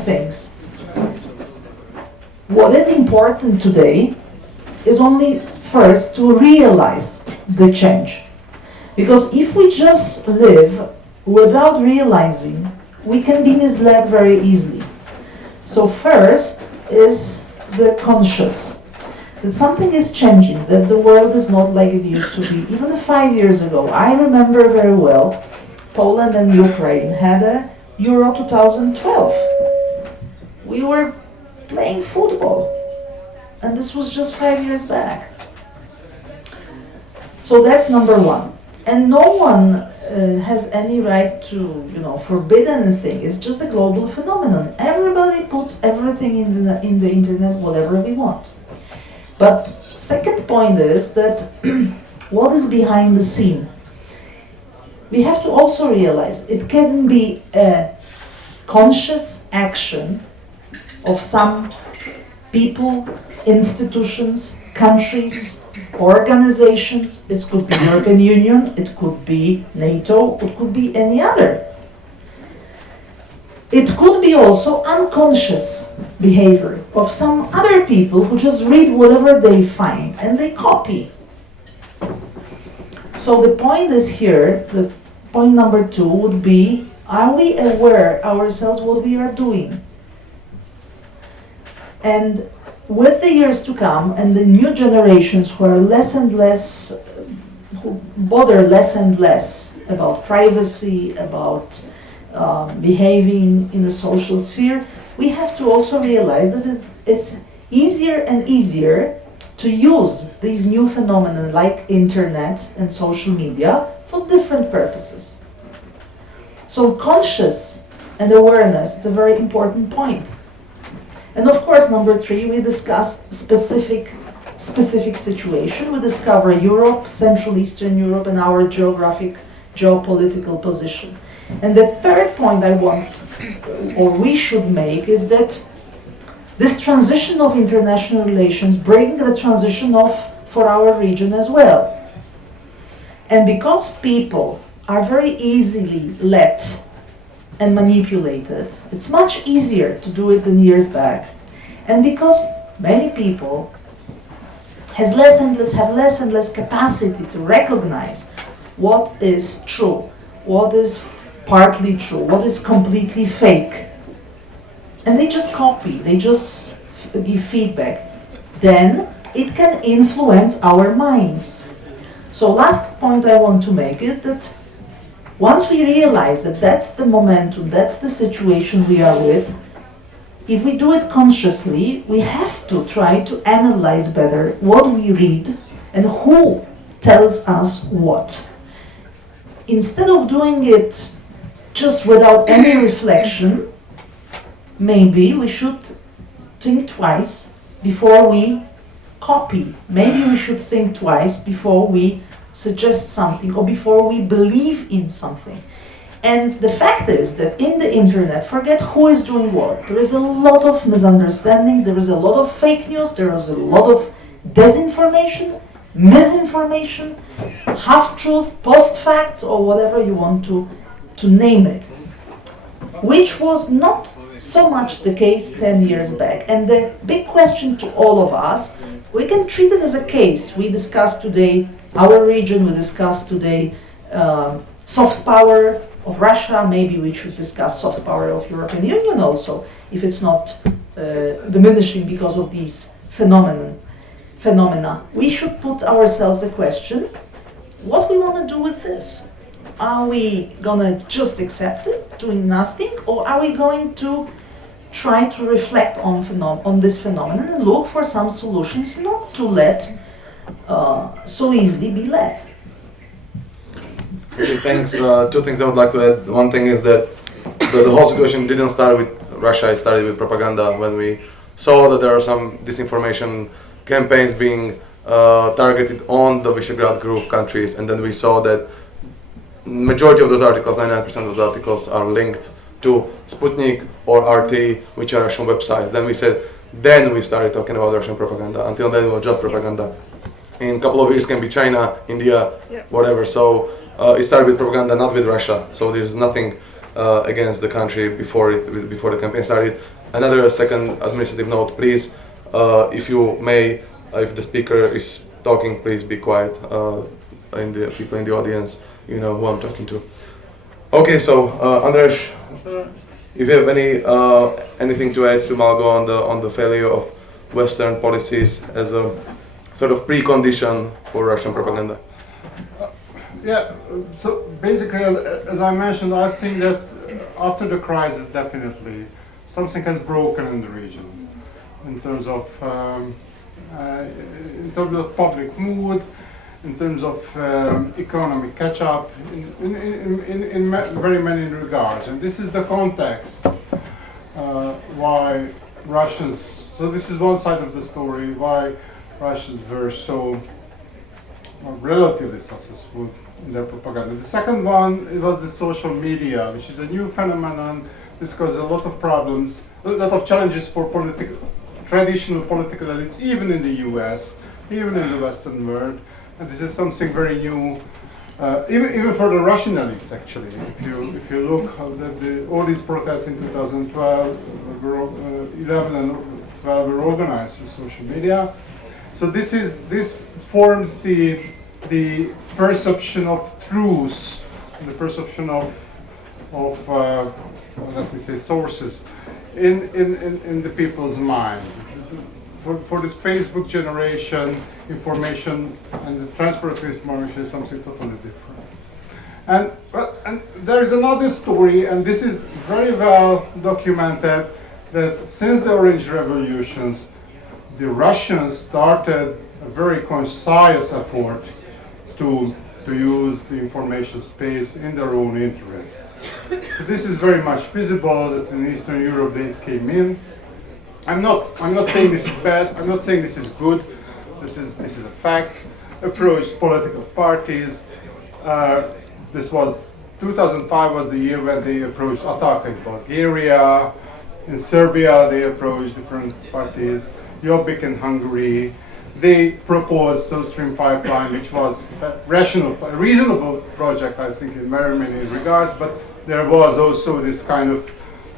things. What is important today is only first to realize the change. Because if we just live without realizing, we can be misled very easily. So first is the conscious, that something is changing, that the world is not like it used to be. Even 5 years ago, I remember very well, Poland and Ukraine had a Euro 2012. We were playing football, and this was just 5 years back. So that's number one. And no one has any right to, forbid anything. It's just a global phenomenon. Everybody puts everything in the internet, whatever we want. But second point is that what is behind the scene? We have to also realize it can be a conscious action of some people, institutions, countries, organizations. It could be European Union, it could be NATO, it could be any other. It could be also unconscious behavior of some other people who just read whatever they find and they copy. So the point is here, that point number 2 would be, are we aware ourselves what we are doing? And with the years to come and the new generations who are less and less, who bother less and less about privacy, about behaving in the social sphere, we have to also realize that it's easier and easier to use these new phenomena like internet and social media for different purposes. So conscious and awareness is a very important point. And of course, number 3, we discuss specific situation. We discover Europe, Central Eastern Europe, and our geopolitical position. And the third point I want, or we should make, is that this transition of international relations brings the transition for our region as well. And because people are very easily led and manipulated, it's much easier to do it than years back. And because many people have less and less capacity to recognize what is true, what is partly true, what is completely fake, and they just copy, they just give feedback, then it can influence our minds. So last point I want to make is that once we realize that that's the momentum, that's the situation we are with, if we do it consciously, we have to try to analyze better what we read and who tells us what. Instead of doing it just without any reflection, maybe we should think twice before we copy. Maybe we should think twice before we suggest something or before we believe in something. And the fact is that in the internet, forget who is doing what. There is a lot of misunderstanding, there is a lot of fake news, there is a lot of disinformation, misinformation, half-truth, post-facts, or whatever you want to name it, which was not so much the case 10 years back. And the big question to all of us, we can treat it as a case. We discussed today our region, we discussed today soft power of Russia, maybe we should discuss soft power of European Union also, if it's not diminishing because of these phenomena. We should put ourselves the question, what we want to do with this? Are we gonna just accept it, doing nothing, or are we going to try to reflect on this phenomenon and look for some solutions, not to let so easily be led? Okay, thanks. Two things I would like to add. One thing is that the whole situation didn't start with Russia, it started with propaganda when we saw that there are some disinformation campaigns being targeted on the Visegrad group countries, and then we saw that majority of those articles, 99% of those articles, are linked to Sputnik or RT, which are Russian websites. Then we started talking about Russian propaganda. Until then it was just propaganda. In a couple of years can be China, India, whatever. So it started with propaganda, not with Russia. So there's nothing against the country before the campaign started. Another second administrative note, please, if you may, if the speaker is talking, please be quiet. And the people in the audience, you know who I'm talking to. Okay, so Andras, if you have anything to add to Malgo on the failure of Western policies as a sort of precondition for Russian propaganda? Yeah, so basically, as I mentioned, I think that after the crisis, definitely, something has broken in the region in terms of public mood, in terms of economic catch-up, in very many regards. And this is the context why Russians, so this is one side of the story, why Russians were so relatively successful in their propaganda. The second one, it was the social media, which is a new phenomenon. This caused a lot of problems, a lot of challenges for traditional political elites, even in the US, even in the Western world. And this is something very new, even for the Russian elites, actually. If you look how all these protests in 2012, 11 and 12 were organized through social media. So this forms the perception of truth, the perception of let me say sources in the people's mind. For this Facebook generation, information and the transfer of information is something totally different. And there is another story, and this is very well documented, that since the Orange Revolutions, the Russians started a very conscious effort to use the information space in their own interests. This is very much visible that in Eastern Europe they came in. I'm not saying this is bad. I'm not saying this is good. This is a fact. Approached political parties. This was 2005 was the year when they approached Ataka in Bulgaria. In Serbia, they approached different parties. Jobbik in Hungary. They proposed South Stream pipeline, which was a reasonable project, I think, in very many regards. But there was also this kind of,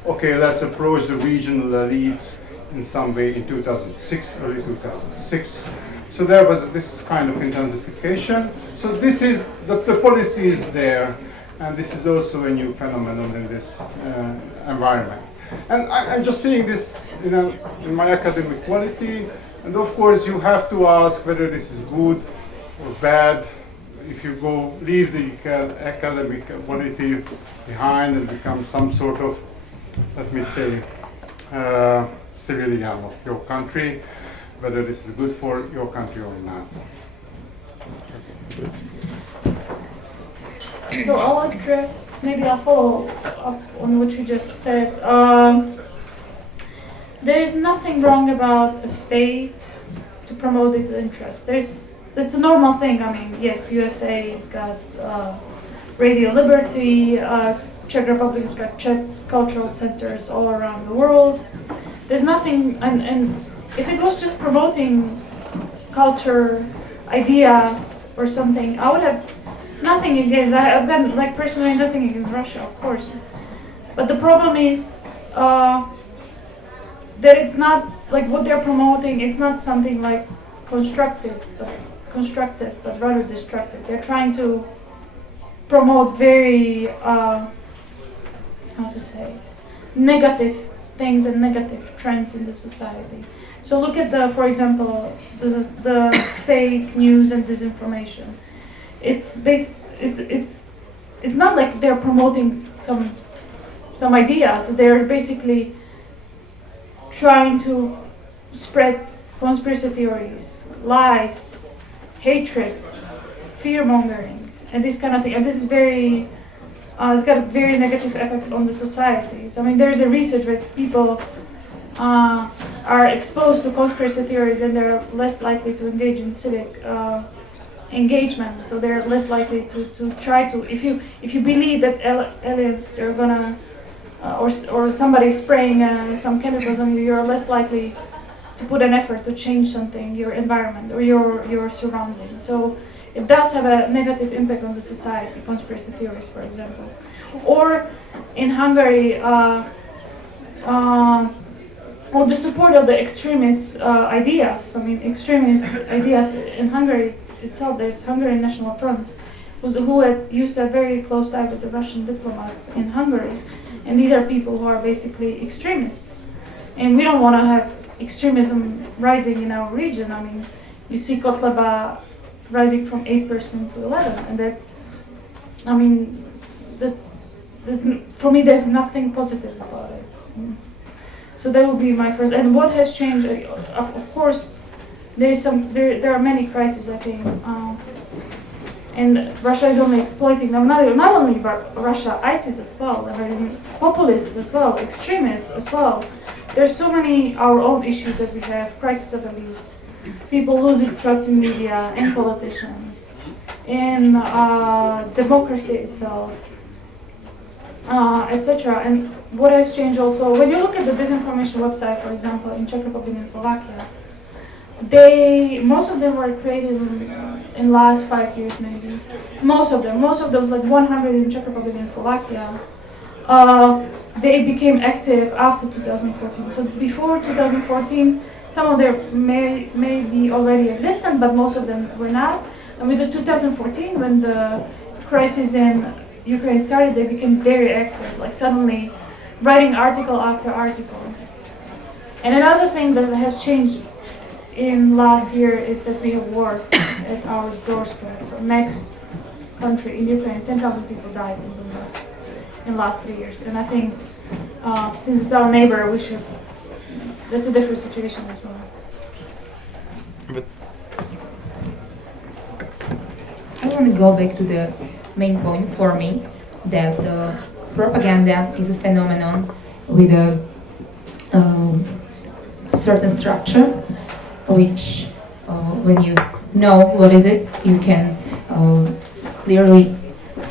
okay, let's approach the regional elites in some way in 2006, early 2006. So there was this kind of intensification. So this is, the policy is there, and this is also a new phenomenon in this environment. And I'm just seeing this, in my academic quality, and of course you have to ask whether this is good or bad. If you leave the academic quality behind and become some sort of, let me say, civilian of your country, whether this is good for your country or not. So I'll address, maybe I'll follow up on what you just said. There is nothing wrong about a state to promote its interests. It's a normal thing. I mean, yes, USA's got radio liberty, Czech Republic's got Czech cultural centers all around the world. There's nothing, and if it was just promoting culture, ideas or something, I would have nothing against. I've got like personally nothing against Russia, of course. But the problem is that it's not like what they're promoting. It's not something like constructive, but rather destructive. They're trying to promote very how to say it, negative things and negative trends in the society. So look at for example, the fake news and disinformation. It's not like they're promoting some ideas. They're basically trying to spread conspiracy theories, lies, hatred, fear mongering, and this kind of thing. And this is very, it's got a very negative effect on the societies. I mean, there's a research that people are exposed to conspiracy theories, and they're less likely to engage in civic engagement. So they're less likely to try to. If you believe that aliens are gonna or somebody spraying some chemicals on you, you're less likely to put an effort to change something, your environment or your surroundings. So it does have a negative impact on the society, conspiracy theories, for example. Or in Hungary, or the support of the extremist ideas. I mean, extremist ideas in Hungary itself. There's Hungarian National Front, who used to have very close tie with the Russian diplomats in Hungary. And these are people who are basically extremists. And we don't want to have extremism rising in our region. I mean, you see Kotleba rising from 8% to 11%, and that's for me, there's nothing positive about it. So that would be my first. And what has changed? Of course, there are many crises, I think, and Russia is only exploiting them. Not only Russia, ISIS as well. I mean, populists as well, extremists as well. There's so many our own issues that we have: crisis of elites, people losing trust in media and politicians, in democracy itself, etc. And what has changed also, when you look at the disinformation website, for example, in Czech Republic and Slovakia, most of them were created in last 5 years, maybe. Most of those, like 100 in Czech Republic and Slovakia, they became active after 2014. So before 2014, some of them may be already existent, but most of them were not. And with the 2014, when the crisis in Ukraine started, they became very active, like suddenly writing article after article. And another thing that has changed in last year is that we have war at our doorstep. Next country in Ukraine, 10,000 people died in Donbass in last 3 years. And I think since it's our neighbor, that's a different situation as well. But I want to go back to the main point for me, that propaganda is a phenomenon with a certain structure, which when you know what is it, you can clearly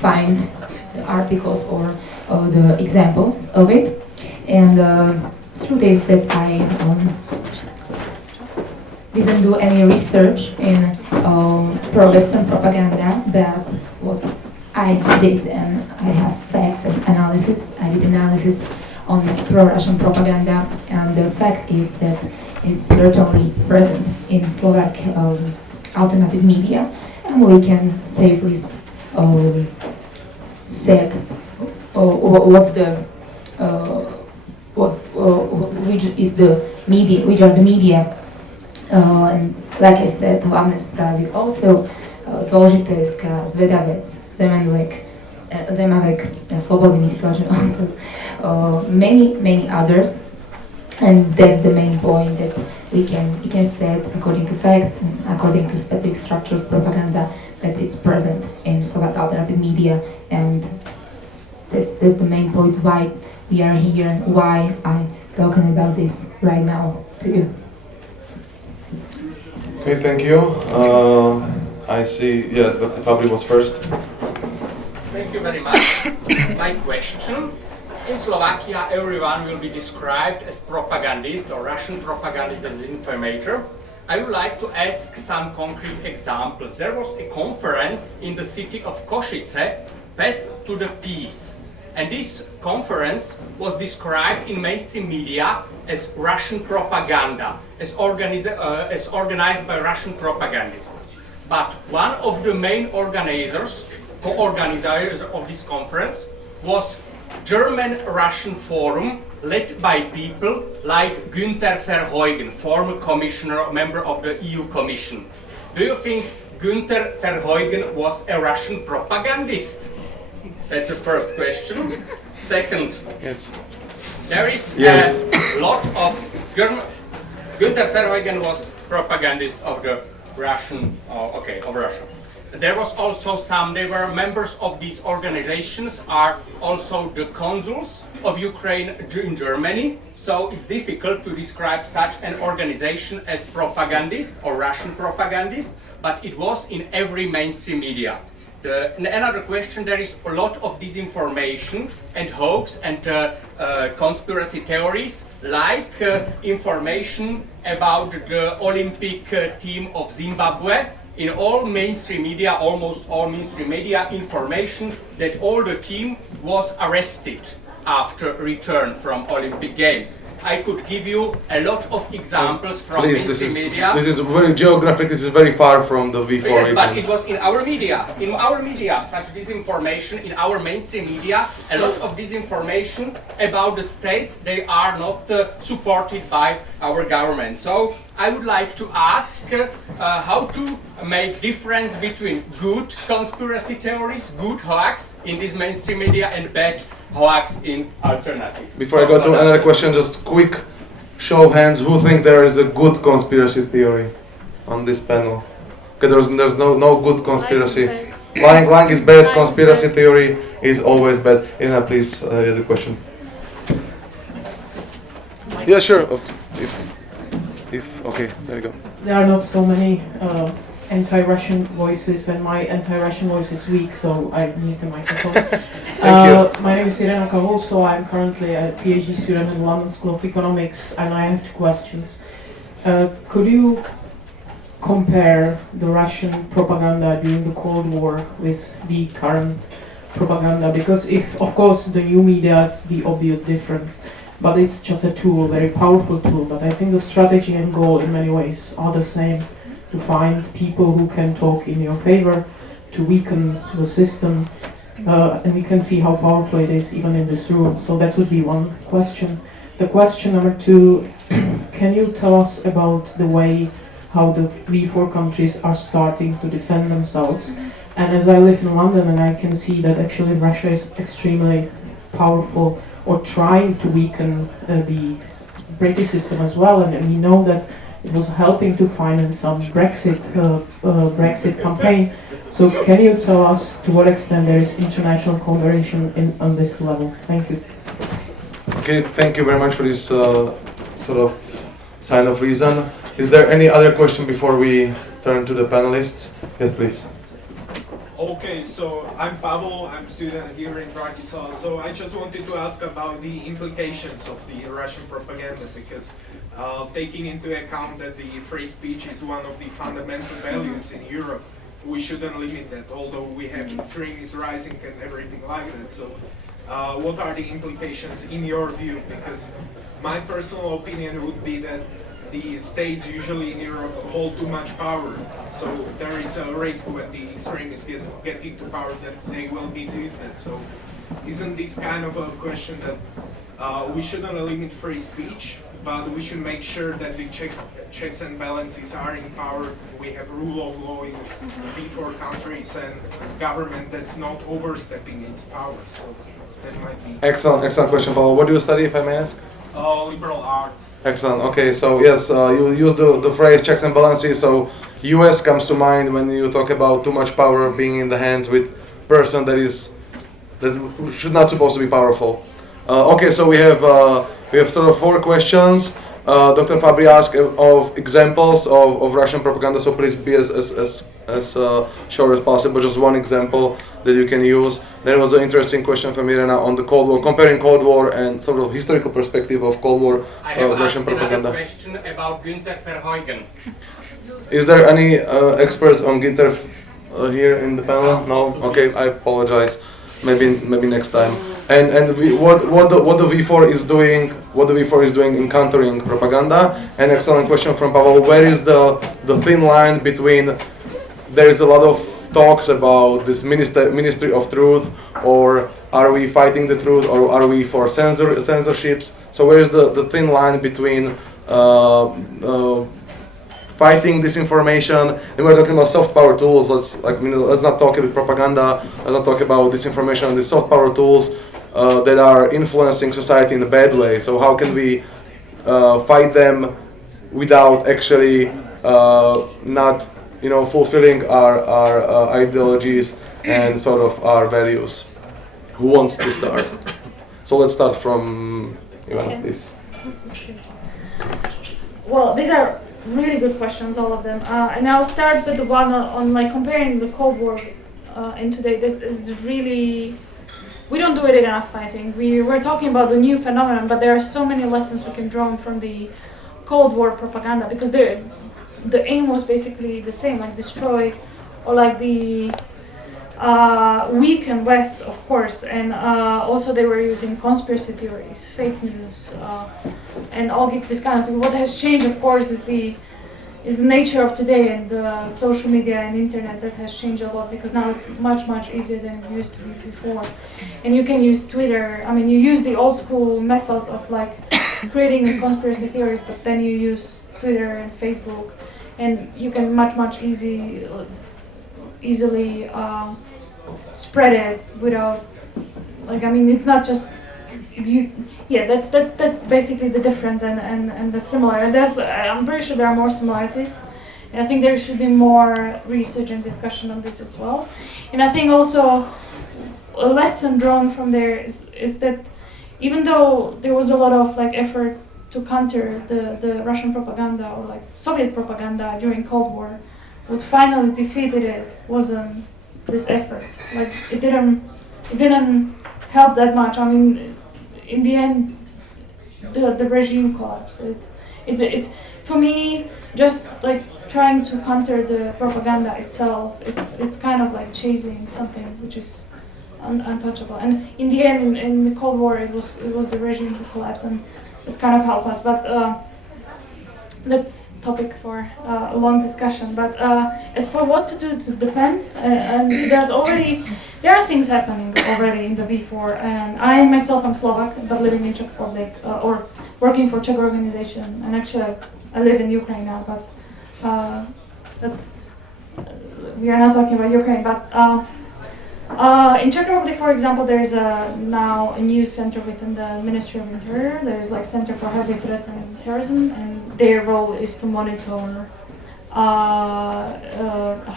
find the articles or the examples of it. And truth is that I didn't do any research in pro-Western propaganda, but what I did, and I have facts and analysis. I did analysis on pro-Russian propaganda, and the fact is that it's certainly present in Slovak alternative media, and we can safely say which are the media. And like I said, hlavné správy. Also dôležité je Zvedavec, Zemavek, Slobodný myslač, and also many others. And that's the main point, that we can say, according to facts and according to specific structure of propaganda, that it's present in Slovak alternative media, and that's the main point why we are here and why I'm talking about this right now to you. okay, thank you. I see. Yeah, Dr. Pavli was first. Thank you very much. My question: in Slovakia, everyone will be described as propagandist or Russian propagandist as informator. I would like to ask some concrete examples. There was a conference in the city of Košice, Path to the Peace. And this conference was described in mainstream media as Russian propaganda, as organized by Russian propagandists. But one of the main co-organizers of this conference was German-Russian Forum, led by people like Günther Verheugen, former commissioner, member of the EU Commission. Do you think Günther Verheugen was a Russian propagandist? That's the first question. Second, Yes. there is Yes. a lot of Günther Verheugen was propagandist of the Russian, of Russia. There was also they were members of these organizations, are also the consuls of Ukraine in Germany. So it's difficult to describe such an organization as propagandist or Russian propagandist, but it was in every mainstream media. Another question, there is a lot of disinformation and hoax and conspiracy theories, like information about the Olympic team of Zimbabwe. In all mainstream media, almost all mainstream media, information that all the team was arrested after return from Olympic Games. I could give you a lot of examples from mainstream media. This is very geographic. This is very far from the V4 Yes, region. but it was in our media. In our media, such disinformation, in our mainstream media, a lot of disinformation about the states, they are not supported by our government. So I would like to ask how to make difference between good conspiracy theories, good hoax in this mainstream media, and bad hoax in alternative. Before I go to another question, just quick show of hands. Who think there is a good conspiracy theory on this panel? Okay, there's no good conspiracy. Lying is bad. Conspiracy theory is always bad. Ina, please, the question. Yeah, sure. If okay, there you go. There are not so many anti-Russian voices, and my anti-Russian voice is weak, so I need the microphone. Thank you. My name is Irena Kavolso. I'm currently a PhD student in London School of Economics, and I have two questions. Could you compare the Russian propaganda during the Cold War with the current propaganda? Because if, of course, the new media, it's the obvious difference, but it's just a tool, very powerful tool. But I think the strategy and goal in many ways are the same, to find people who can talk in your favor, to weaken the system, and we can see how powerful it is even in this room. So that would be one question. The question number two, can you tell us about the way how the V4 countries are starting to defend themselves? And as I live in London, and I can see that actually Russia is extremely powerful, or trying to weaken the British system as well, and we know that it was helping to finance some Brexit campaign. So can you tell us to what extent there is international cooperation on this level? Thank you. Okay, thank you very much for this sort of sign of reason. Is there any other question before we turn to the panelists? Yes, please. Okay, so I'm Pavel, I'm a student here in Bratislava. So I just wanted to ask about the implications of the Russian propaganda, because taking into account that the free speech is one of the fundamental values in Europe, we shouldn't limit that, although we have extremism rising and everything like that. So what are the implications in your view? Because my personal opinion would be that the states usually in Europe hold too much power, so there is a risk when the extremists get into power that they will misuse that. So isn't this kind of a question that we shouldn't limit free speech, but we should make sure that the checks and balances are in power, we have rule of law in V4 countries and government that's not overstepping its power. So that might be... Excellent question, Paul. What do you study, if I may ask? Liberal arts. Excellent. Okay, so yes, you use the phrase checks and balances. So U.S. comes to mind when you talk about too much power being in the hands with person that should not supposed to be powerful. Okay, so we have sort of 4 questions. Dr. Fabri asked of examples of Russian propaganda, so please be as short as possible, just one example that you can use. There was an interesting question from Irena on the Cold War, comparing Cold War and sort of historical perspective of Cold War Russian propaganda. I have question about Günther Verheugen. Is there any experts on Günther here in the panel? No? Okay, I apologize. Maybe next time. And what the V4 is doing? What the V4 is doing in countering propaganda? An excellent question from Pavel. Where is the thin line between? There is a lot of talks about this Ministry of Truth, or are we fighting the truth, or are we for censorships? So where is the thin line between fighting disinformation, and we're talking about soft power tools. Let's not talk about propaganda. Let's not talk about disinformation. The soft power tools that are influencing society in a bad way. So how can we fight them without actually not, fulfilling our ideologies and sort of our values? Who wants to start? So let's start from Ivana, please. Well, these are really good questions, all of them. And I'll start with the one on like comparing the Cold War and today. This is really, we don't do it enough, I think. We're talking about the new phenomenon, but there are so many lessons we can draw from the Cold War propaganda, because the aim was basically the same, like destroy, or like the weaken West, of course, and also they were using conspiracy theories, fake news, and all this kind of stuff. What has changed, of course, is the nature of today and the social media and internet that has changed a lot, because now it's much easier than it used to be before. And you can use Twitter. I mean, you use the old school method of like creating conspiracy theories, but then you use Twitter and Facebook, and you can much easily spread it without, like, I mean, it's not just that's basically the difference and the similar. And I'm pretty sure there are more similarities, and I think there should be more research and discussion on this as well. And I think also a lesson drawn from there is that even though there was a lot of like effort to counter the Russian propaganda or like Soviet propaganda during Cold War, what finally defeated it wasn't this effort. Like it didn't help that much. I mean, in the end, the regime collapsed. It's for me just like trying to counter the propaganda itself. It's kind of like chasing something which is untouchable. And in the end, in the Cold War, it was the regime who collapsed, and it kind of helped us. But that's topic for a long discussion. But as for what to do to defend, and there are things happening already in the V4. And I myself am Slovak, but living in Czech Republic or working for Czech organization. And actually, I live in Ukraine now. But we are not talking about Ukraine. But in Czech Republic, for example, there is now a new center within the Ministry of Interior. There is like Center for Hybrid Threats and Terrorism, and their role is to monitor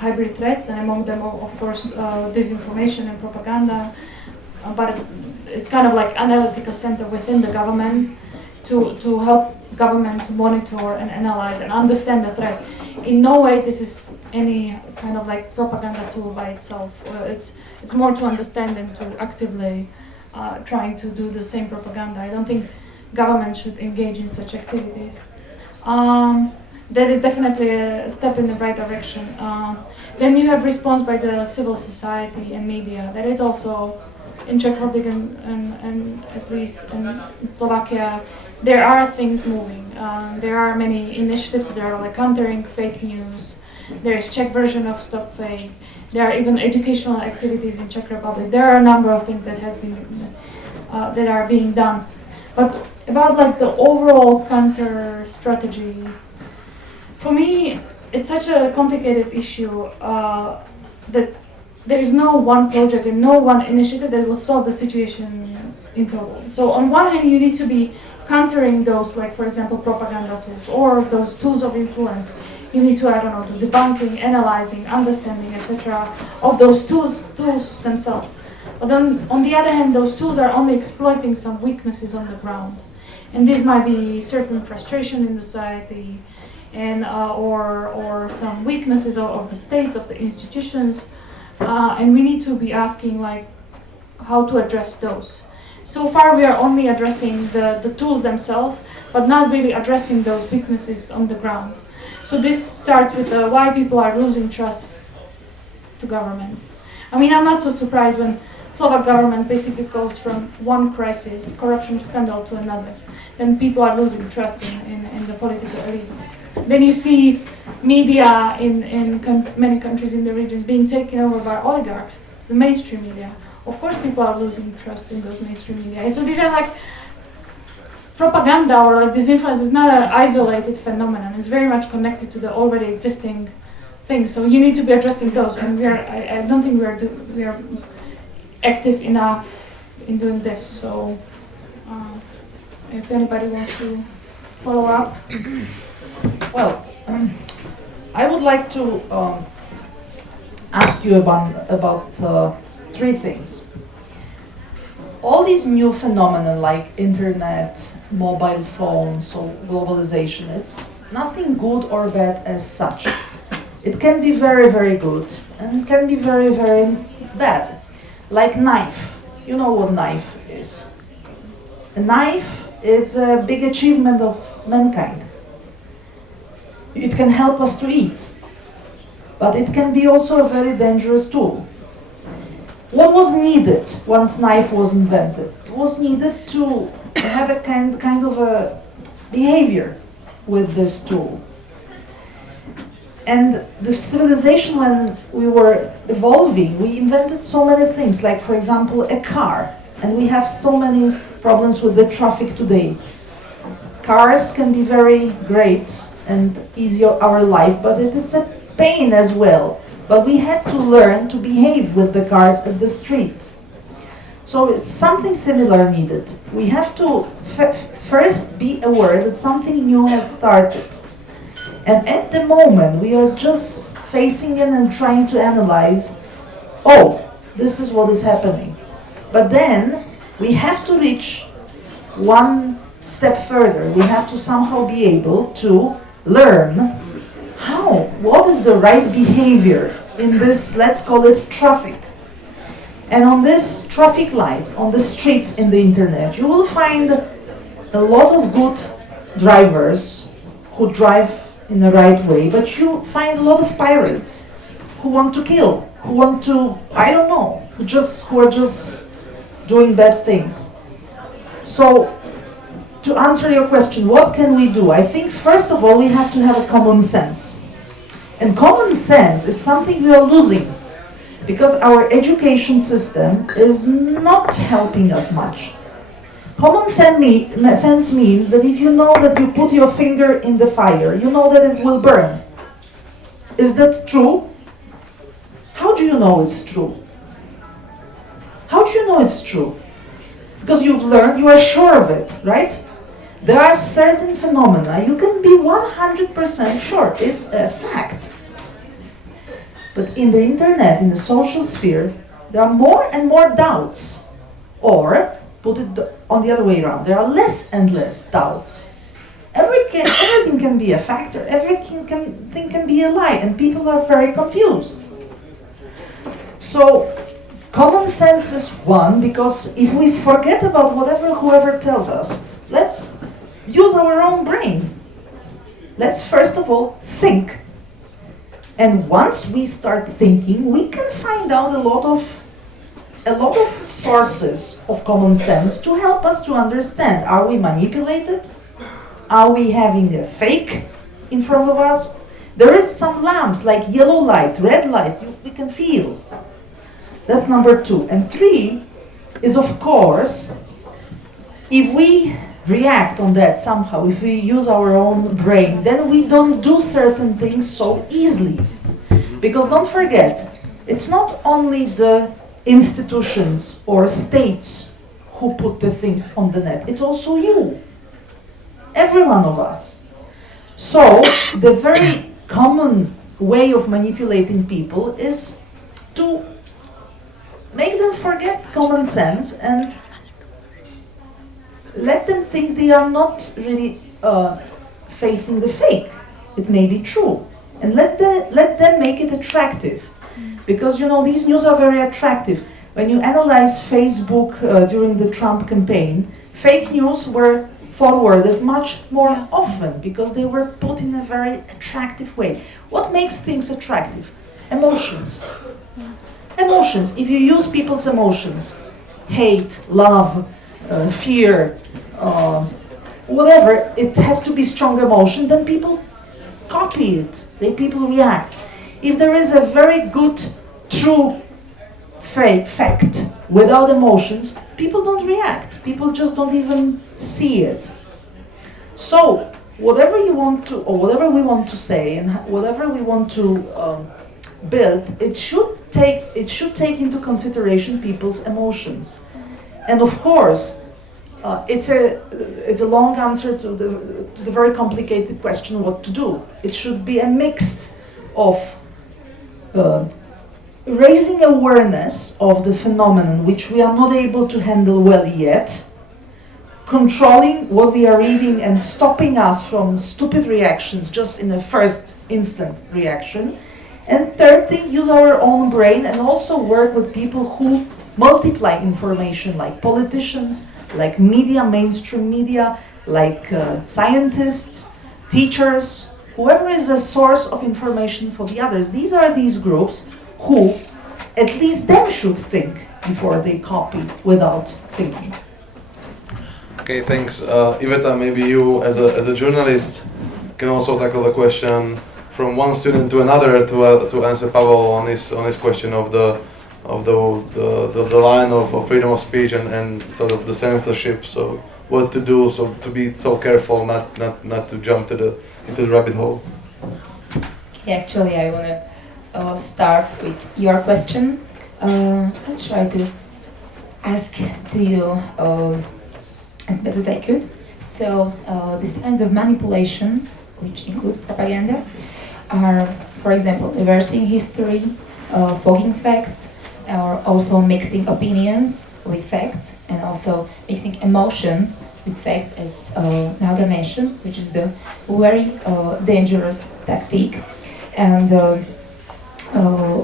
hybrid threats, and among them, of course, disinformation and propaganda. But it's kind of like analytical center within the government to help government to monitor and analyze and understand the threat. In no way this is any kind of like propaganda tool by itself. It's more to understand and to actively trying to do the same propaganda. I don't think government should engage in such activities. That is definitely a step in the right direction. Then you have response by the civil society and media. That is also in Czech Republic and at least in Slovakia. There are things moving. There are many initiatives that are like countering fake news. There is Czech version of Stop Fake. There are even educational activities in Czech Republic. There are a number of things that that are being done. But about like the overall counter strategy, for me, it's such a complicated issue that there is no one project and no one initiative that will solve the situation in total. So on one hand, you need to be countering those, like for example, propaganda tools or those tools of influence. You need to, I don't know, do debunking, analyzing, understanding, etc. of those tools themselves. But then, on the other hand, those tools are only exploiting some weaknesses on the ground. and this might be certain frustration in the society, and or some weaknesses of the states, of the institutions, and we need to be asking like how to address those. So far we are only addressing the tools themselves, but not really addressing those weaknesses on the ground. So this starts with why people are losing trust to governments. I mean, I'm not so surprised when Slovak government basically goes from one crisis, corruption scandal, to another. Then people are losing trust in the political elites. Then you see media in many countries in the regions being taken over by oligarchs, the mainstream media. Of course people are losing trust in those mainstream media. And so these are like propaganda, or like disinfluence is not an isolated phenomenon. It's very much connected to the already existing things. So you need to be addressing those, and I don't think we are active enough in doing this. So if anybody wants to follow up. Well, I would like to ask you about 3 things. All these new phenomena like internet, mobile phones, or globalization, it's nothing good or bad as such. It can be very, very good, and it can be very, very bad. Like knife. You know what knife is. A knife is a big achievement of mankind. It can help us to eat, but it can be also a very dangerous tool. What was needed once knife was invented? It was needed to have a kind of a behavior with this tool. And the civilization, when we were evolving, we invented so many things, like for example a car, and we have so many problems with the traffic today. Cars can be very great and easy our life, but it is a pain as well. But we had to learn to behave with the cars at the street. So it's something similar needed. We have to first be aware that something new has started. And at the moment, we are just facing it and trying to analyze, oh, this is what is happening. But then we have to reach one step further. We have to somehow be able to learn what is the right behavior in this, let's call it traffic. And on this traffic lights, on the streets in the internet, you will find a lot of good drivers who drive in the right way, but you find a lot of pirates who want to kill, who want to, I don't know, who are just doing bad things. So, to answer your question, what can we do? I think first of all we have to have a common sense. And common sense is something we are losing because our education system is not helping us much. Common sense means that if you know that you put your finger in the fire, you know that it will burn. Is that true? How do you know it's true? How do you know it's true? Because you've learned, you are sure of it, right? There are certain phenomena you can be 100% sure, it's a fact. But in the internet, in the social sphere, there are more and more doubts. Or, put it on the other way around, there are less and less doubts. Everything can be a factor, everything can be a lie, and people are very confused. So, common sense is one, because if we forget about whoever tells us, let's use our own brain. Let's first of all think. And once we start thinking, we can find out a lot of sources of common sense to help us to understand. Are we manipulated? Are we having a fake in front of us? There is some lamps like yellow light, red light, we can feel. That's number 2. And 3 is, of course, if we react on that somehow, if we use our own brain, then we don't do certain things so easily. Because don't forget, it's not only the institutions or states who put the things on the net, it's also you. Every one of us. So, the very common way of manipulating people is to make them forget common sense and let them think they are not really facing the fake. It may be true. And let them make it attractive. Because, you know, these news are very attractive. When you analyze Facebook during the Trump campaign, fake news were forwarded much more often because they were put in a very attractive way. What makes things attractive? Emotions. Emotions. If you use people's emotions, hate, love, fear, whatever, it has to be strong emotion, then people copy it. People react. If there is a very good, true fact without emotions, people don't react. People just don't even see it. So, whatever you want to, or whatever we want to say, and whatever we want to build, it should take into consideration people's emotions. And of course, it's a long answer to the very complicated question what to do. It should be a mix of raising awareness of the phenomenon which we are not able to handle well yet, controlling what we are reading and stopping us from stupid reactions just in the first instant reaction, and third thing, use our own brain and also work with people who multiply information, like politicians, like media, mainstream media, like scientists, teachers, whoever is a source of information for the others. These are these groups who, at least them should think before they copy without thinking. Okay, thanks. Iveta, maybe you as a journalist can also tackle the question from one student to another to answer Pavel on his question of the line of freedom of speech and sort of the censorship. So what to do, so to be so careful not to jump into the rabbit hole. Actually, I want to start with your question. I'll try to ask to you as best as I could. So the signs of manipulation, which includes propaganda, are, for example, reversing history, fogging facts, or also mixing opinions with facts, and also mixing emotion with facts, as Naga mentioned, which is the very dangerous tactic. And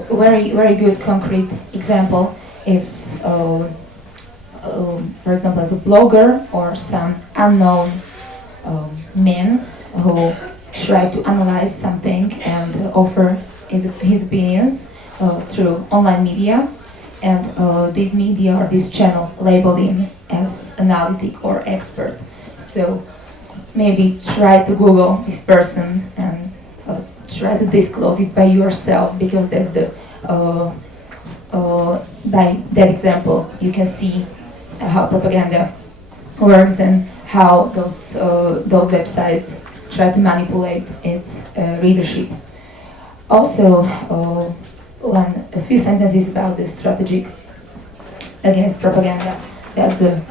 very good concrete example is, for example, as a blogger or some unknown man who try to analyze something and offer his opinions through online media, and this media or this channel label him as analytic or expert. So maybe try to Google this person and try to disclose it by yourself, because that's the by that example you can see how propaganda works and how those websites try to manipulate its readership. Also, a few sentences about the strategic against propaganda. That's a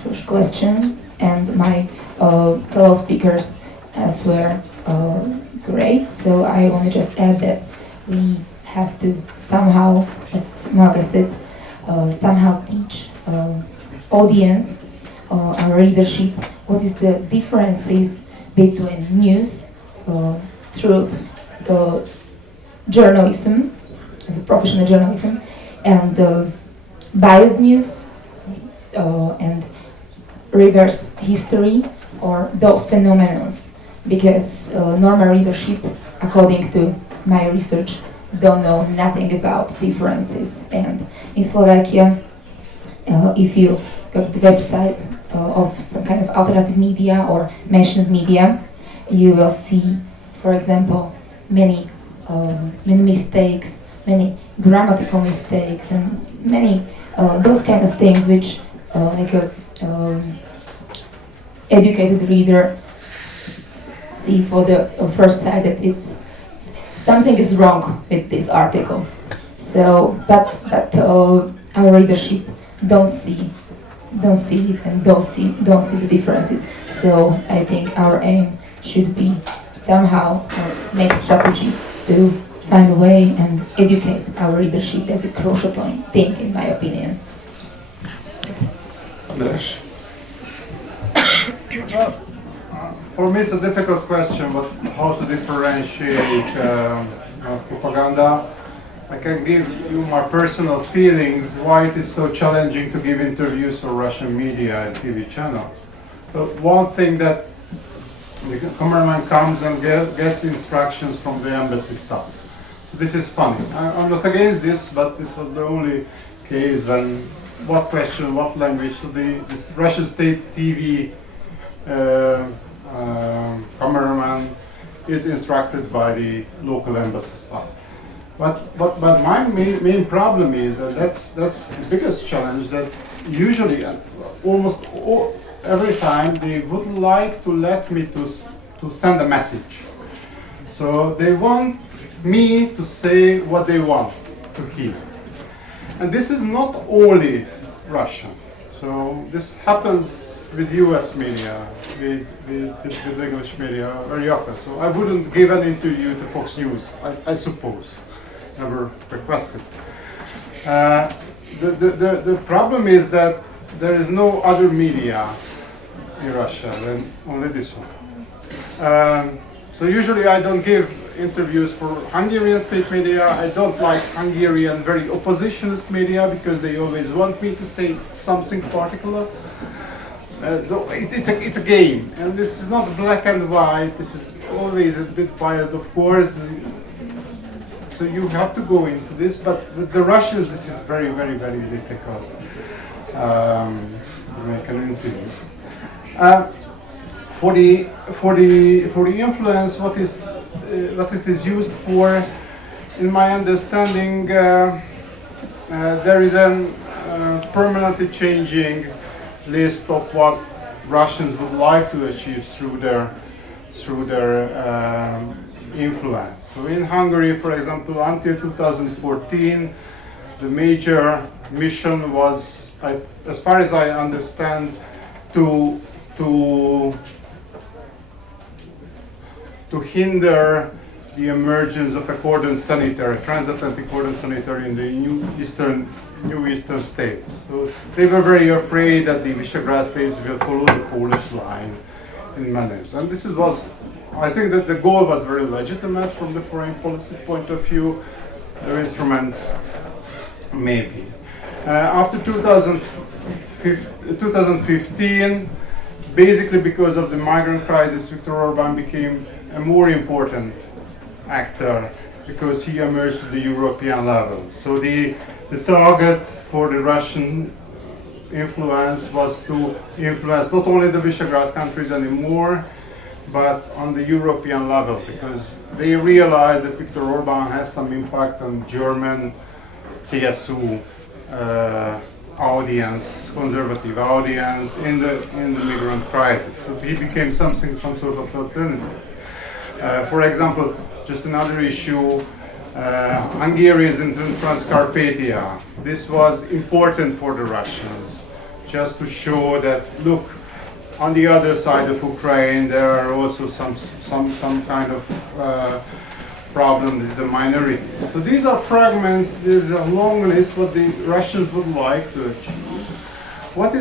crucial question, and my fellow speakers as were great. So I want to just add that we have to somehow, as Marga said, somehow teach audience, our readership, what is the differences between news, truth, journalism, as a professional journalism, and biased news, and reverse history, or those phenomena, because normal readership, according to my research, don't know nothing about differences. And in Slovakia, if you go to the website of some kind of alternative media or mentioned media, you will see, for example, many mistakes, many grammatical mistakes, and many those kind of things which like a educated reader see for the first sight that it's something is wrong with this article. So, but our readership don't see it and don't see the differences. So I think our aim should be somehow make strategy to find a way and educate our readership. That's a crucial thing, in my opinion. Andras. For me, it's a difficult question, but how to differentiate propaganda. I can give you my personal feelings why it is so challenging to give interviews for Russian media and TV channels. But one thing that the cameraman comes and gets instructions from the embassy staff. So this is funny. I'm not against this, but this was the only case when what question, what language. So this Russian state TV cameraman is instructed by the local embassy staff. But my main problem is, and that's the biggest challenge, that usually almost every time they would like to let me to send a message. So they want me to say what they want to hear. And this is not only Russian. So this happens with US media, with English media very often. So I wouldn't give an interview to Fox News, I suppose. Never requested. The problem is that there is no other media in Russia than only this one. So usually I don't give interviews for Hungarian state media. I don't like Hungarian very oppositionist media because they always want me to say something particular. So it's a game, and this is not black and white. This is always a bit biased, of course. So you have to go into this, but with the Russians, this is very, very, very difficult to make an interview. For the influence, what it is used for, in my understanding, there is a permanently changing list of what Russians would like to achieve through their influence. So in Hungary, for example, until 2014, the major mission was, as far as I understand, to hinder the emergence of a cordon sanitaire, transatlantic cordon sanitaire in the new eastern states. So they were very afraid that the Visegrad states will follow the Polish line in manners. And this was, I think that the goal was very legitimate from the foreign policy point of view. Their instruments, maybe. After 2015, basically because of the migrant crisis, Viktor Orban became a more important actor because he emerged to the European level. So the target for the Russian influence was to influence not only the Visegrad countries anymore, but on the European level, because they realized that Viktor Orban has some impact on German CSU audience, conservative audience in the migrant crisis. So he became some sort of alternative. For example, just another issue, Hungarians in Transcarpathia. This was important for the Russians, just to show that, look, on the other side of Ukraine, there are also some kind of problems with the minorities. So these are fragments. There's a long list what the Russians would like to achieve. What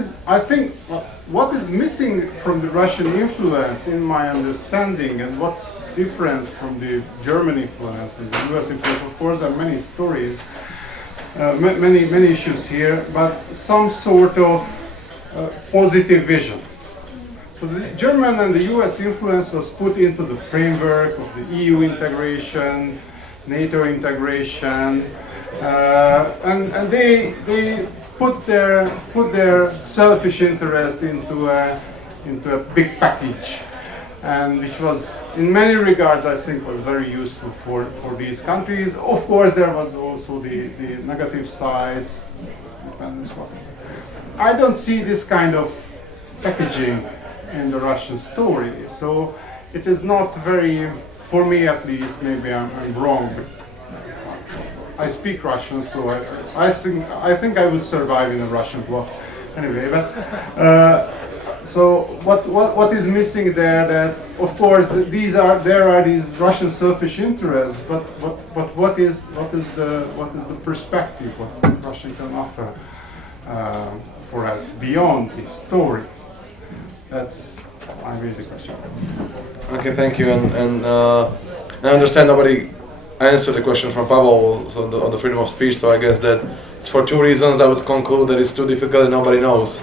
is missing from the Russian influence, in my understanding, and what's different from the German influence and the US influence? Of course, there are many stories, many issues here, but some sort of positive vision. So the German and the US influence was put into the framework of the EU integration, NATO integration, and they put their selfish interest into a big package, and which was in many regards, I think, was very useful for these countries. Of course, there was also the negative sides, and this one. I don't see this kind of packaging in the Russian story, so it is not very, for me at least, maybe I'm wrong. I speak Russian, so I think I would survive in a Russian bloc anyway. But so what is missing there? That of course there are these Russian selfish interests, but what is the perspective? What Russia can offer for us beyond these stories? That's my basic question. Okay, thank you. And I understand nobody answered the question from Pavel on the freedom of speech. So I guess that it's for two reasons. I would conclude that it's too difficult and nobody knows.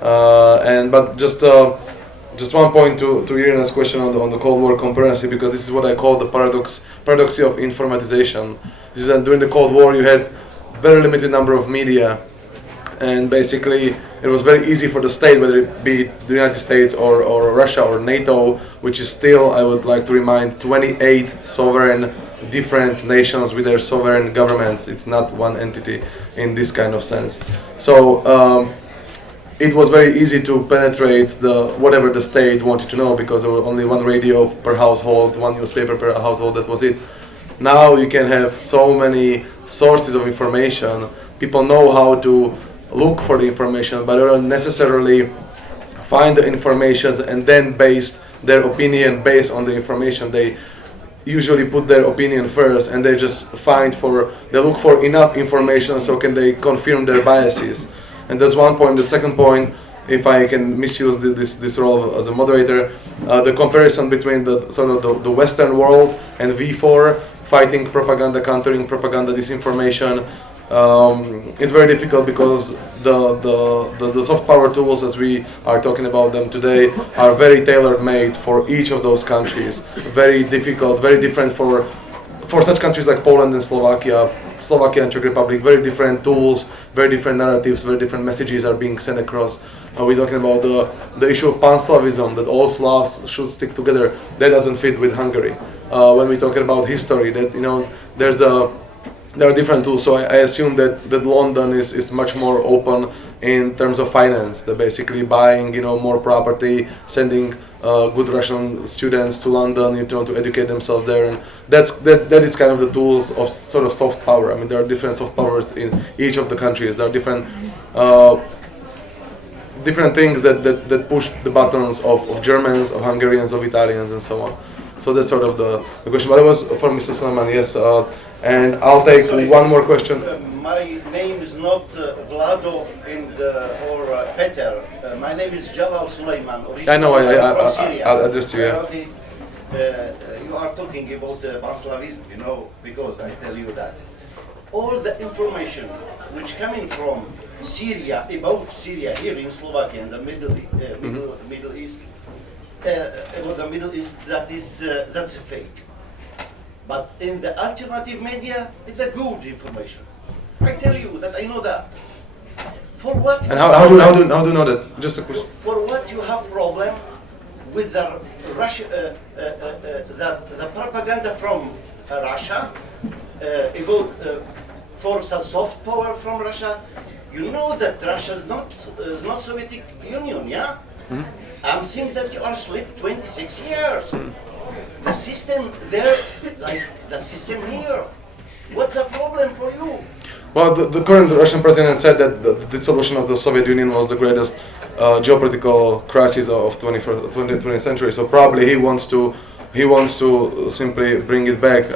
But just one point to Irina's question on the Cold War concurrency, because this is what I call the paradox of informatization. This is that during the Cold War you had very limited number of media, and basically it was very easy for the state, whether it be the United States or Russia or NATO, which is still, I would like to remind, 28 sovereign different nations with their sovereign governments. It's not one entity in this kind of sense. So it was very easy to penetrate whatever the state wanted to know, because there was only one radio per household, one newspaper per household, that was it. Now you can have so many sources of information. People know how to look for the information, but they don't necessarily find the information and then base their opinion based on the information. They usually put their opinion first, and they just they look for enough information so can they confirm their biases. And that's one point. The second point, if I can misuse this role as a moderator, the comparison between the Western world and V4, fighting propaganda, countering propaganda, disinformation. It's very difficult because the soft power tools, as we are talking about them today, are very tailor-made for each of those countries. Very difficult, very different for such countries like Poland and Slovakia and Czech Republic. Very different tools, very different narratives, very different messages are being sent across. We're talking about the issue of pan-Slavism, that all Slavs should stick together. That doesn't fit with Hungary. When we're talking about history, that there are different tools. So I assume that London is much more open in terms of finance. They're basically buying more property, sending good Russian students to London, to educate themselves there, and that is kind of the tools of sort of soft power. I mean, there are different soft powers in each of the countries. There are different things that push the buttons of Germans, of Hungarians, of Italians, and so on. So that's sort of the question. But it was for Mr. Suleiman, yes. And I'll take one more question. My name is not Vlado or Peter. My name is Jalal Suleiman. I know. From Syria. I'll address you. Yeah. You are talking about pan-Slavism, because I tell you that all the information which coming from Syria about Syria here in Slovakia and the Middle East. About the Middle East, that's a fake. But in the alternative media, it's a good information. I tell you that I know that. For what? And how do you know that? Just a question. For what you have problem with the Russia, the propaganda from Russia about force a soft power from Russia? You know that Russia is not Soviet Union, yeah. I'm thinking that you are asleep 26 years. The system there, like the system here. What's the problem for you? Well, the current Russian president said that the dissolution of the Soviet Union was the greatest geopolitical crisis of 20th century. So probably he wants to simply bring it back.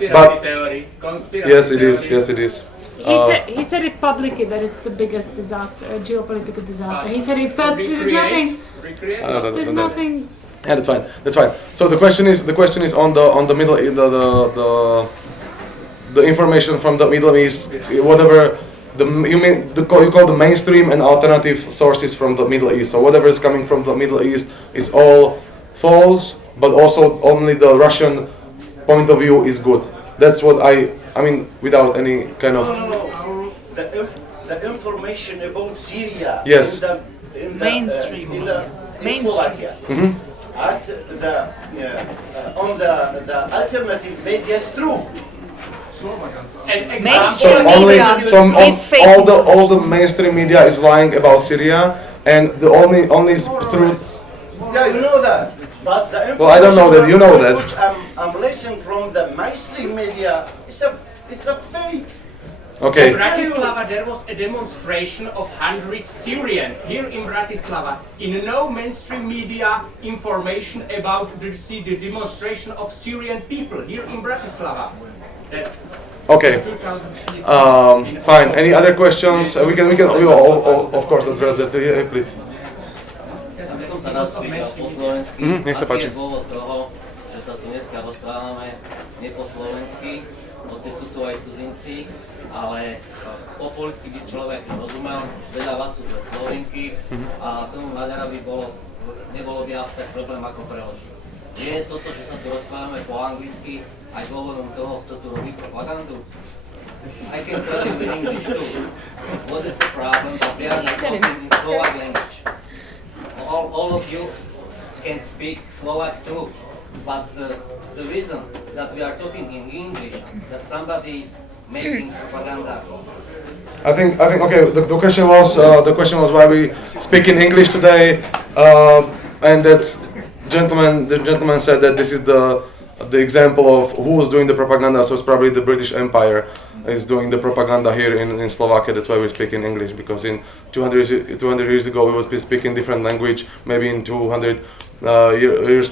Conspiracy theory. Yes, it is. Yes, it is. He said it publicly that it's the biggest disaster, geopolitical disaster. He said it's that there's nothing. There's nothing. Yeah, that's fine. So the question is on the Middle the information from the Middle East, whatever you call the mainstream and alternative sources from the Middle East. So whatever is coming from the Middle East is all false, but also only the Russian point of view is good. That's what I mean, without any kind of. No. The information about Syria. Yes. In Mainstream. In Slovakia. Mm-hmm. At on the alternative media is true. Mainstream all the mainstream media is lying about Syria, and the only truth. Yeah, you know that. But the information well, I don't know that. You know that. Which I'm listening from the mainstream media. It's a fake. Okay. In Bratislava, there was a demonstration of 100 Syrians here in Bratislava. In no mainstream media information about the demonstration of Syrian people here in Bratislava. That's okay. 2015. Fine. Any other questions? We will of course address this. Please. Já jsem se sa dá spýtať po slovensky, nech sa páči. aký je dôvod toho, že sa tu dneska rozprávame nie po slovensky, hoci sú tu aj cudzinci, ale po poľsky by človek rozumel, veľa vás sú pre Slovenky a tomu Maďara by nebolo by až tak problém ako preložiť. Je toto, že sa tu rozprávame po anglicky, aj dôvodom toho, kto tu robí propagandu? I can tell you in English too. What is the problem that they are not talking in Slovak language? All of you can speak Slovak too, but the reason that we are talking in English, that somebody is making propaganda. I think okay. The question was why we speak in English today, and the gentleman said that this is the example of who was doing the propaganda. So it's probably the British Empire is doing the propaganda here in Slovakia. That's why we speak in English, because in 200 years ago we would be speaking different language. Maybe in 200 years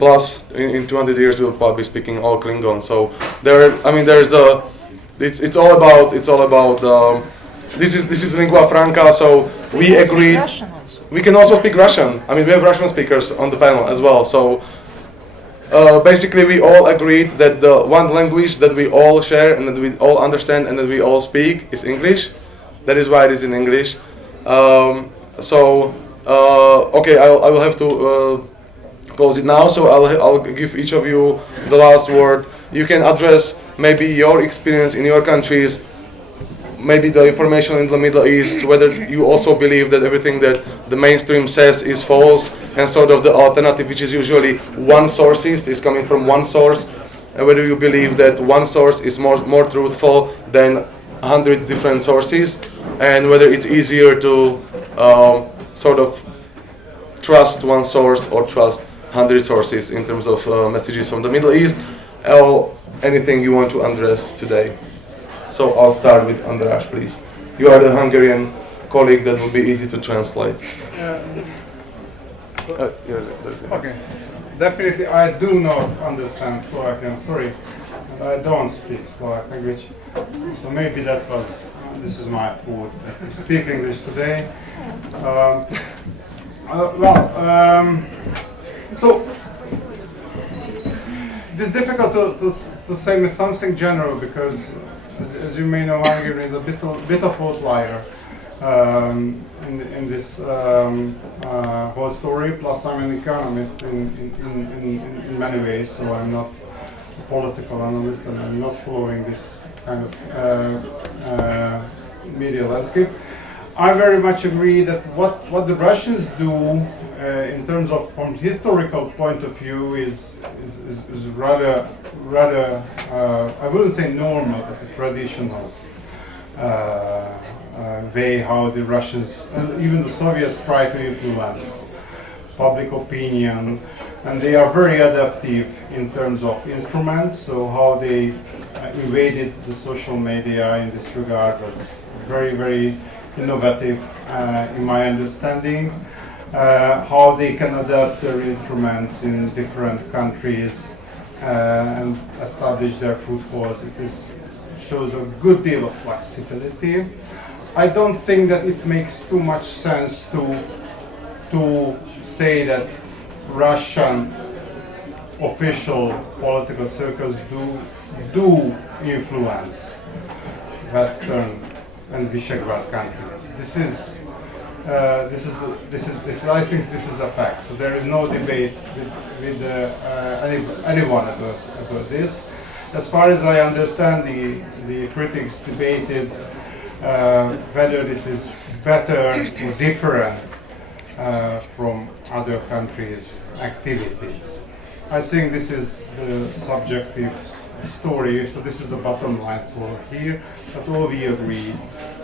plus in 200 years we'll probably be speaking all Klingon. So it's all about this is lingua franca. So we agreed. We can also speak Russian. I mean, we have Russian speakers on the panel as well. So basically, we all agreed that the one language that we all share and that we all understand and that we all speak is English. That is why it is in English. Okay, I will have to close it now. So I'll give each of you the last word. You can address maybe your experience in your countries, maybe the information in the Middle East, whether you also believe that everything that the mainstream says is false, and sort of the alternative, which is usually one source is coming from one source, and whether you believe that one source is more truthful than 100 different sources, and whether it's easier to sort of trust one source or trust 100 sources in terms of messages from the Middle East, or anything you want to address today. So I'll start with Andras, please. You are the Hungarian colleague that will be easy to translate. Okay. Definitely, I do not understand Slovakian. Sorry, I don't speak Slovak language. So maybe this is my fault that I speak English today. So it's difficult to say with something general, because as you may know, Hungary is a bit of outlier in this whole story. Plus, I'm an economist in many ways, so I'm not a political analyst, and I'm not following this kind of media landscape. I very much agree that what the Russians do in terms of from historical point of view is rather I wouldn't say normal, but a traditional way how the Russians and even the Soviets try to influence public opinion, and they are very adaptive in terms of instruments. So how they invaded the social media in this regard was very innovative in my understanding. How they can adapt their instruments in different countries and establish their footholds. Shows a good deal of flexibility. I don't think that it makes too much sense to say that Russian official political circles do influence Western and Visegrad countries. I think this is a fact. So there is no debate with anyone about this. As far as I understand, the critics debated whether this is better or different from other countries' activities. I think this is the subjective story, so this is the bottom line for here, that all we agree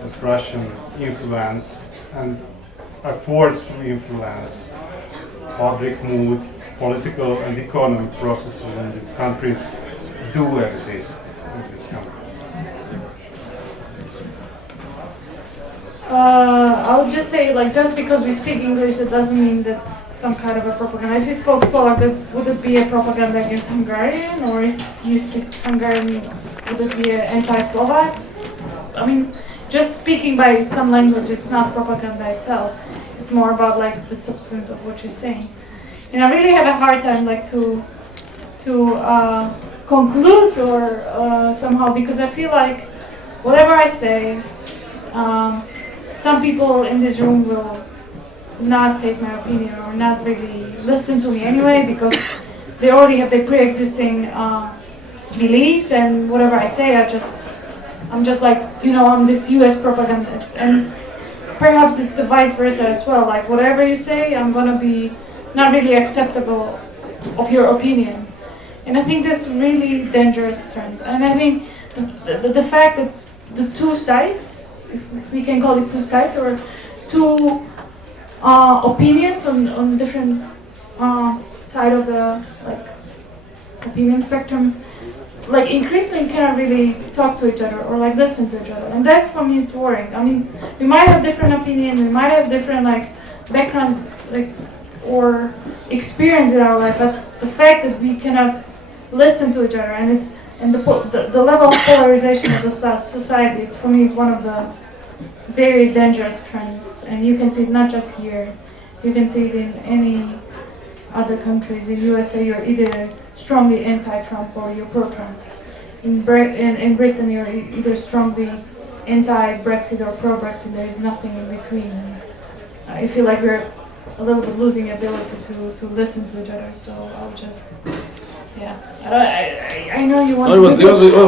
that Russian influence and efforts to influence public mood, political and economic processes in these countries do exist in these countries. I'll just say, just because we speak English, it doesn't mean that some kind of a propaganda. If you spoke Slovak, would it be a propaganda against Hungarian? Or if you speak Hungarian, would it be anti-Slovak? I mean, just speaking by some language, it's not propaganda itself. It's more about like the substance of what you're saying. And I really have a hard time like to conclude or somehow, because I feel like whatever I say, some people in this room will not take my opinion or not really listen to me anyway, because they already have their pre-existing beliefs, and whatever I say, I'm just like, I'm this US propagandist. And perhaps it's the vice versa as well, like whatever you say, I'm gonna be not really acceptable of your opinion. And I think that's really dangerous trend. And I think the fact that the two sides, if we can call it two sides, or two opinions on different side of the opinion spectrum, like increasingly cannot really talk to each other or like listen to each other, and that's for me it's worrying. I mean, we might have different opinions, we might have different backgrounds or experience in our life, but the fact that we cannot listen to each other, and the level of polarization of the society, for me, is one of the very dangerous trends. And you can see it not just here, you can see it in any other countries. In USA, you're either strongly anti-Trump or you're pro-Trump. In Britain, you're either strongly anti-Brexit or pro-Brexit. There is nothing in between. I feel like we're a little bit losing ability to listen to each other. So I'll just, yeah. I know you wanted.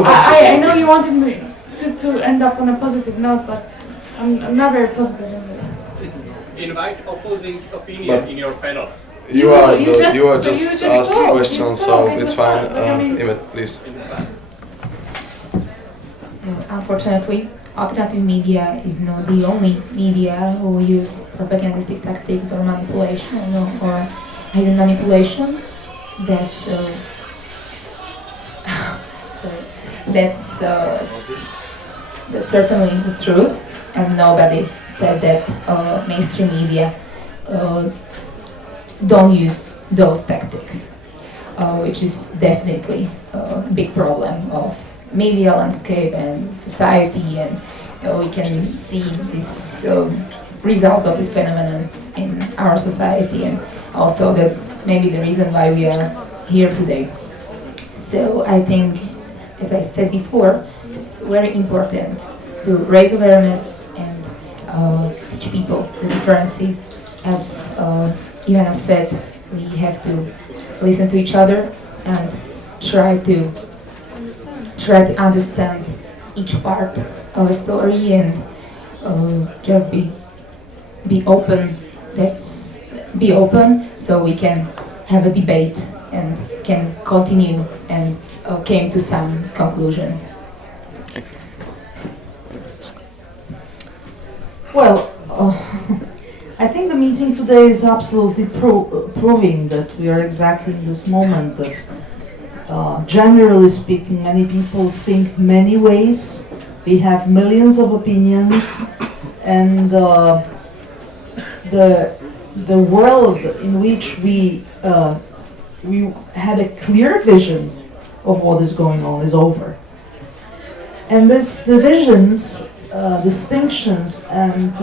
I know you wanted me to end up on a positive note, but I'm not very positive in this. Invite opposing opinion in your panel. You just asked questions, so it's fine. Iveta, please. Unfortunately, alternative media is not the only media who use propagandistic tactics or manipulation or hidden manipulation. That's certainly the truth, and nobody said that mainstream media don't use those tactics, which is definitely a big problem of media landscape and society, and we can see this result of this phenomenon in our society, and also that's maybe the reason why we are here today. So I think, as I said before, it's very important to raise awareness and teach people the differences. As Ivana said, we have to listen to each other and try to understand each part of a story, and just be open. Let's be open so we can have a debate and can continue and came to some conclusion. Excellent. Well, I think the meeting today is absolutely proving that we are exactly in this moment that, generally speaking, many people think many ways. We have millions of opinions, and the world in which we had a clear vision of what is going on is over. And these divisions, distinctions, and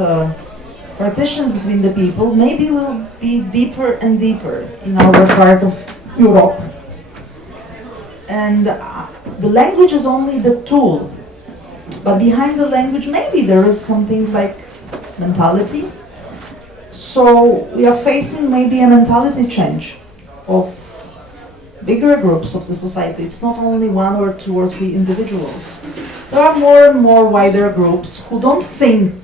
partitions between the people maybe will be deeper and deeper in our part of Europe. And the language is only the tool, but behind the language maybe there is something like mentality. So we are facing maybe a mentality change of bigger groups of the society. It's not only one or two or three individuals. There are more and more wider groups who don't think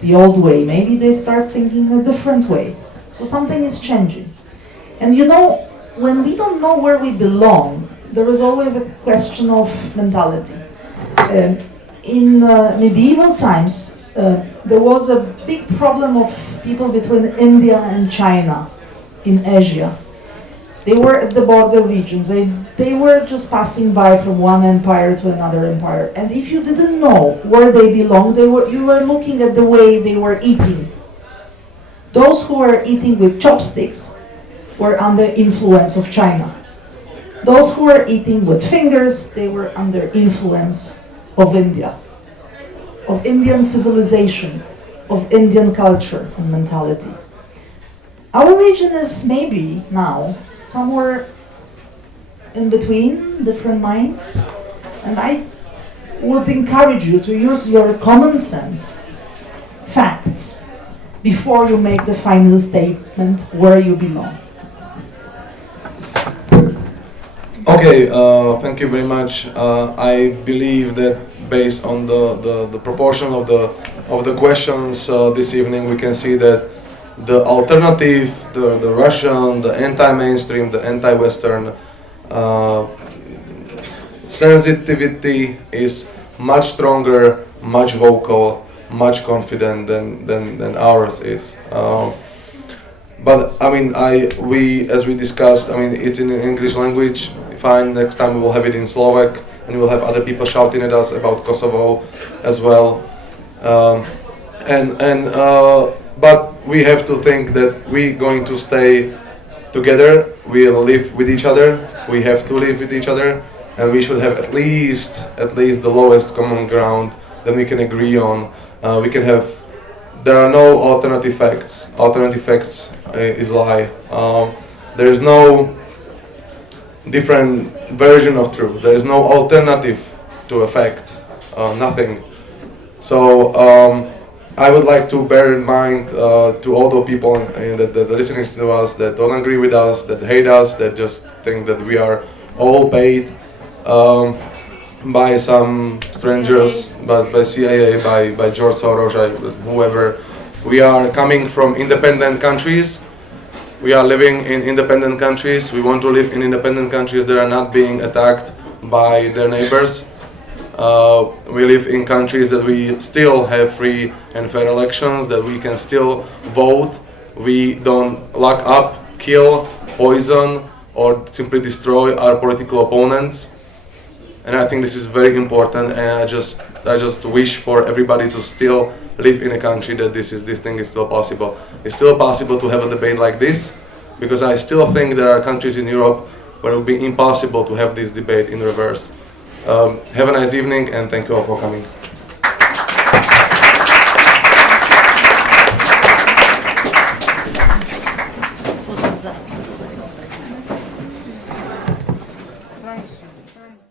the old way. Maybe they start thinking a different way. So something is changing. And when we don't know where we belong, there is always a question of mentality. In medieval times, there was a big problem of people between India and China in Asia. They were at the border regions. They were just passing by from one empire to another empire. And if you didn't know where they belonged, you were looking at the way they were eating. Those who were eating with chopsticks were under influence of China. Those who were eating with fingers, they were under influence of India, of Indian civilization, of Indian culture and mentality. Our region is maybe now somewhere in between different minds, and I would encourage you to use your common sense, facts, before you make the final statement where you belong. Okay, thank you very much. I believe that based on the proportion of the questions this evening, we can see that the alternative, the Russian, the anti-mainstream, the anti-Western sensitivity is much stronger, much vocal, much confident than ours is. But I mean, as we discussed, I mean, it's in English language. Fine, next time we will have it in Slovak, and we'll have other people shouting at us about Kosovo as well. But we have to think that we're going to stay together. We'll live with each other. We have to live with each other, and we should have at least the lowest common ground that we can agree on. We can have. There are no alternative facts. Alternative facts is lie. There is no different version of truth. There is no alternative to a fact. Nothing. So I would like to bear in mind to all the people that listening to us, that don't agree with us, that hate us, that just think that we are all paid by some strangers, but by CIA, by George Soros, whoever. We are coming from independent countries. We are living in independent countries. We want to live in independent countries that are not being attacked by their neighbors. We live in countries that we still have free and fair elections, that we can still vote. We don't lock up, kill, poison, or simply destroy our political opponents. And I think this is very important, and I just wish for everybody to still live in a country that this thing is still possible. It's still possible to have a debate like this, because I still think there are countries in Europe where it would be impossible to have this debate in reverse. Have a nice evening, and thank you all for coming.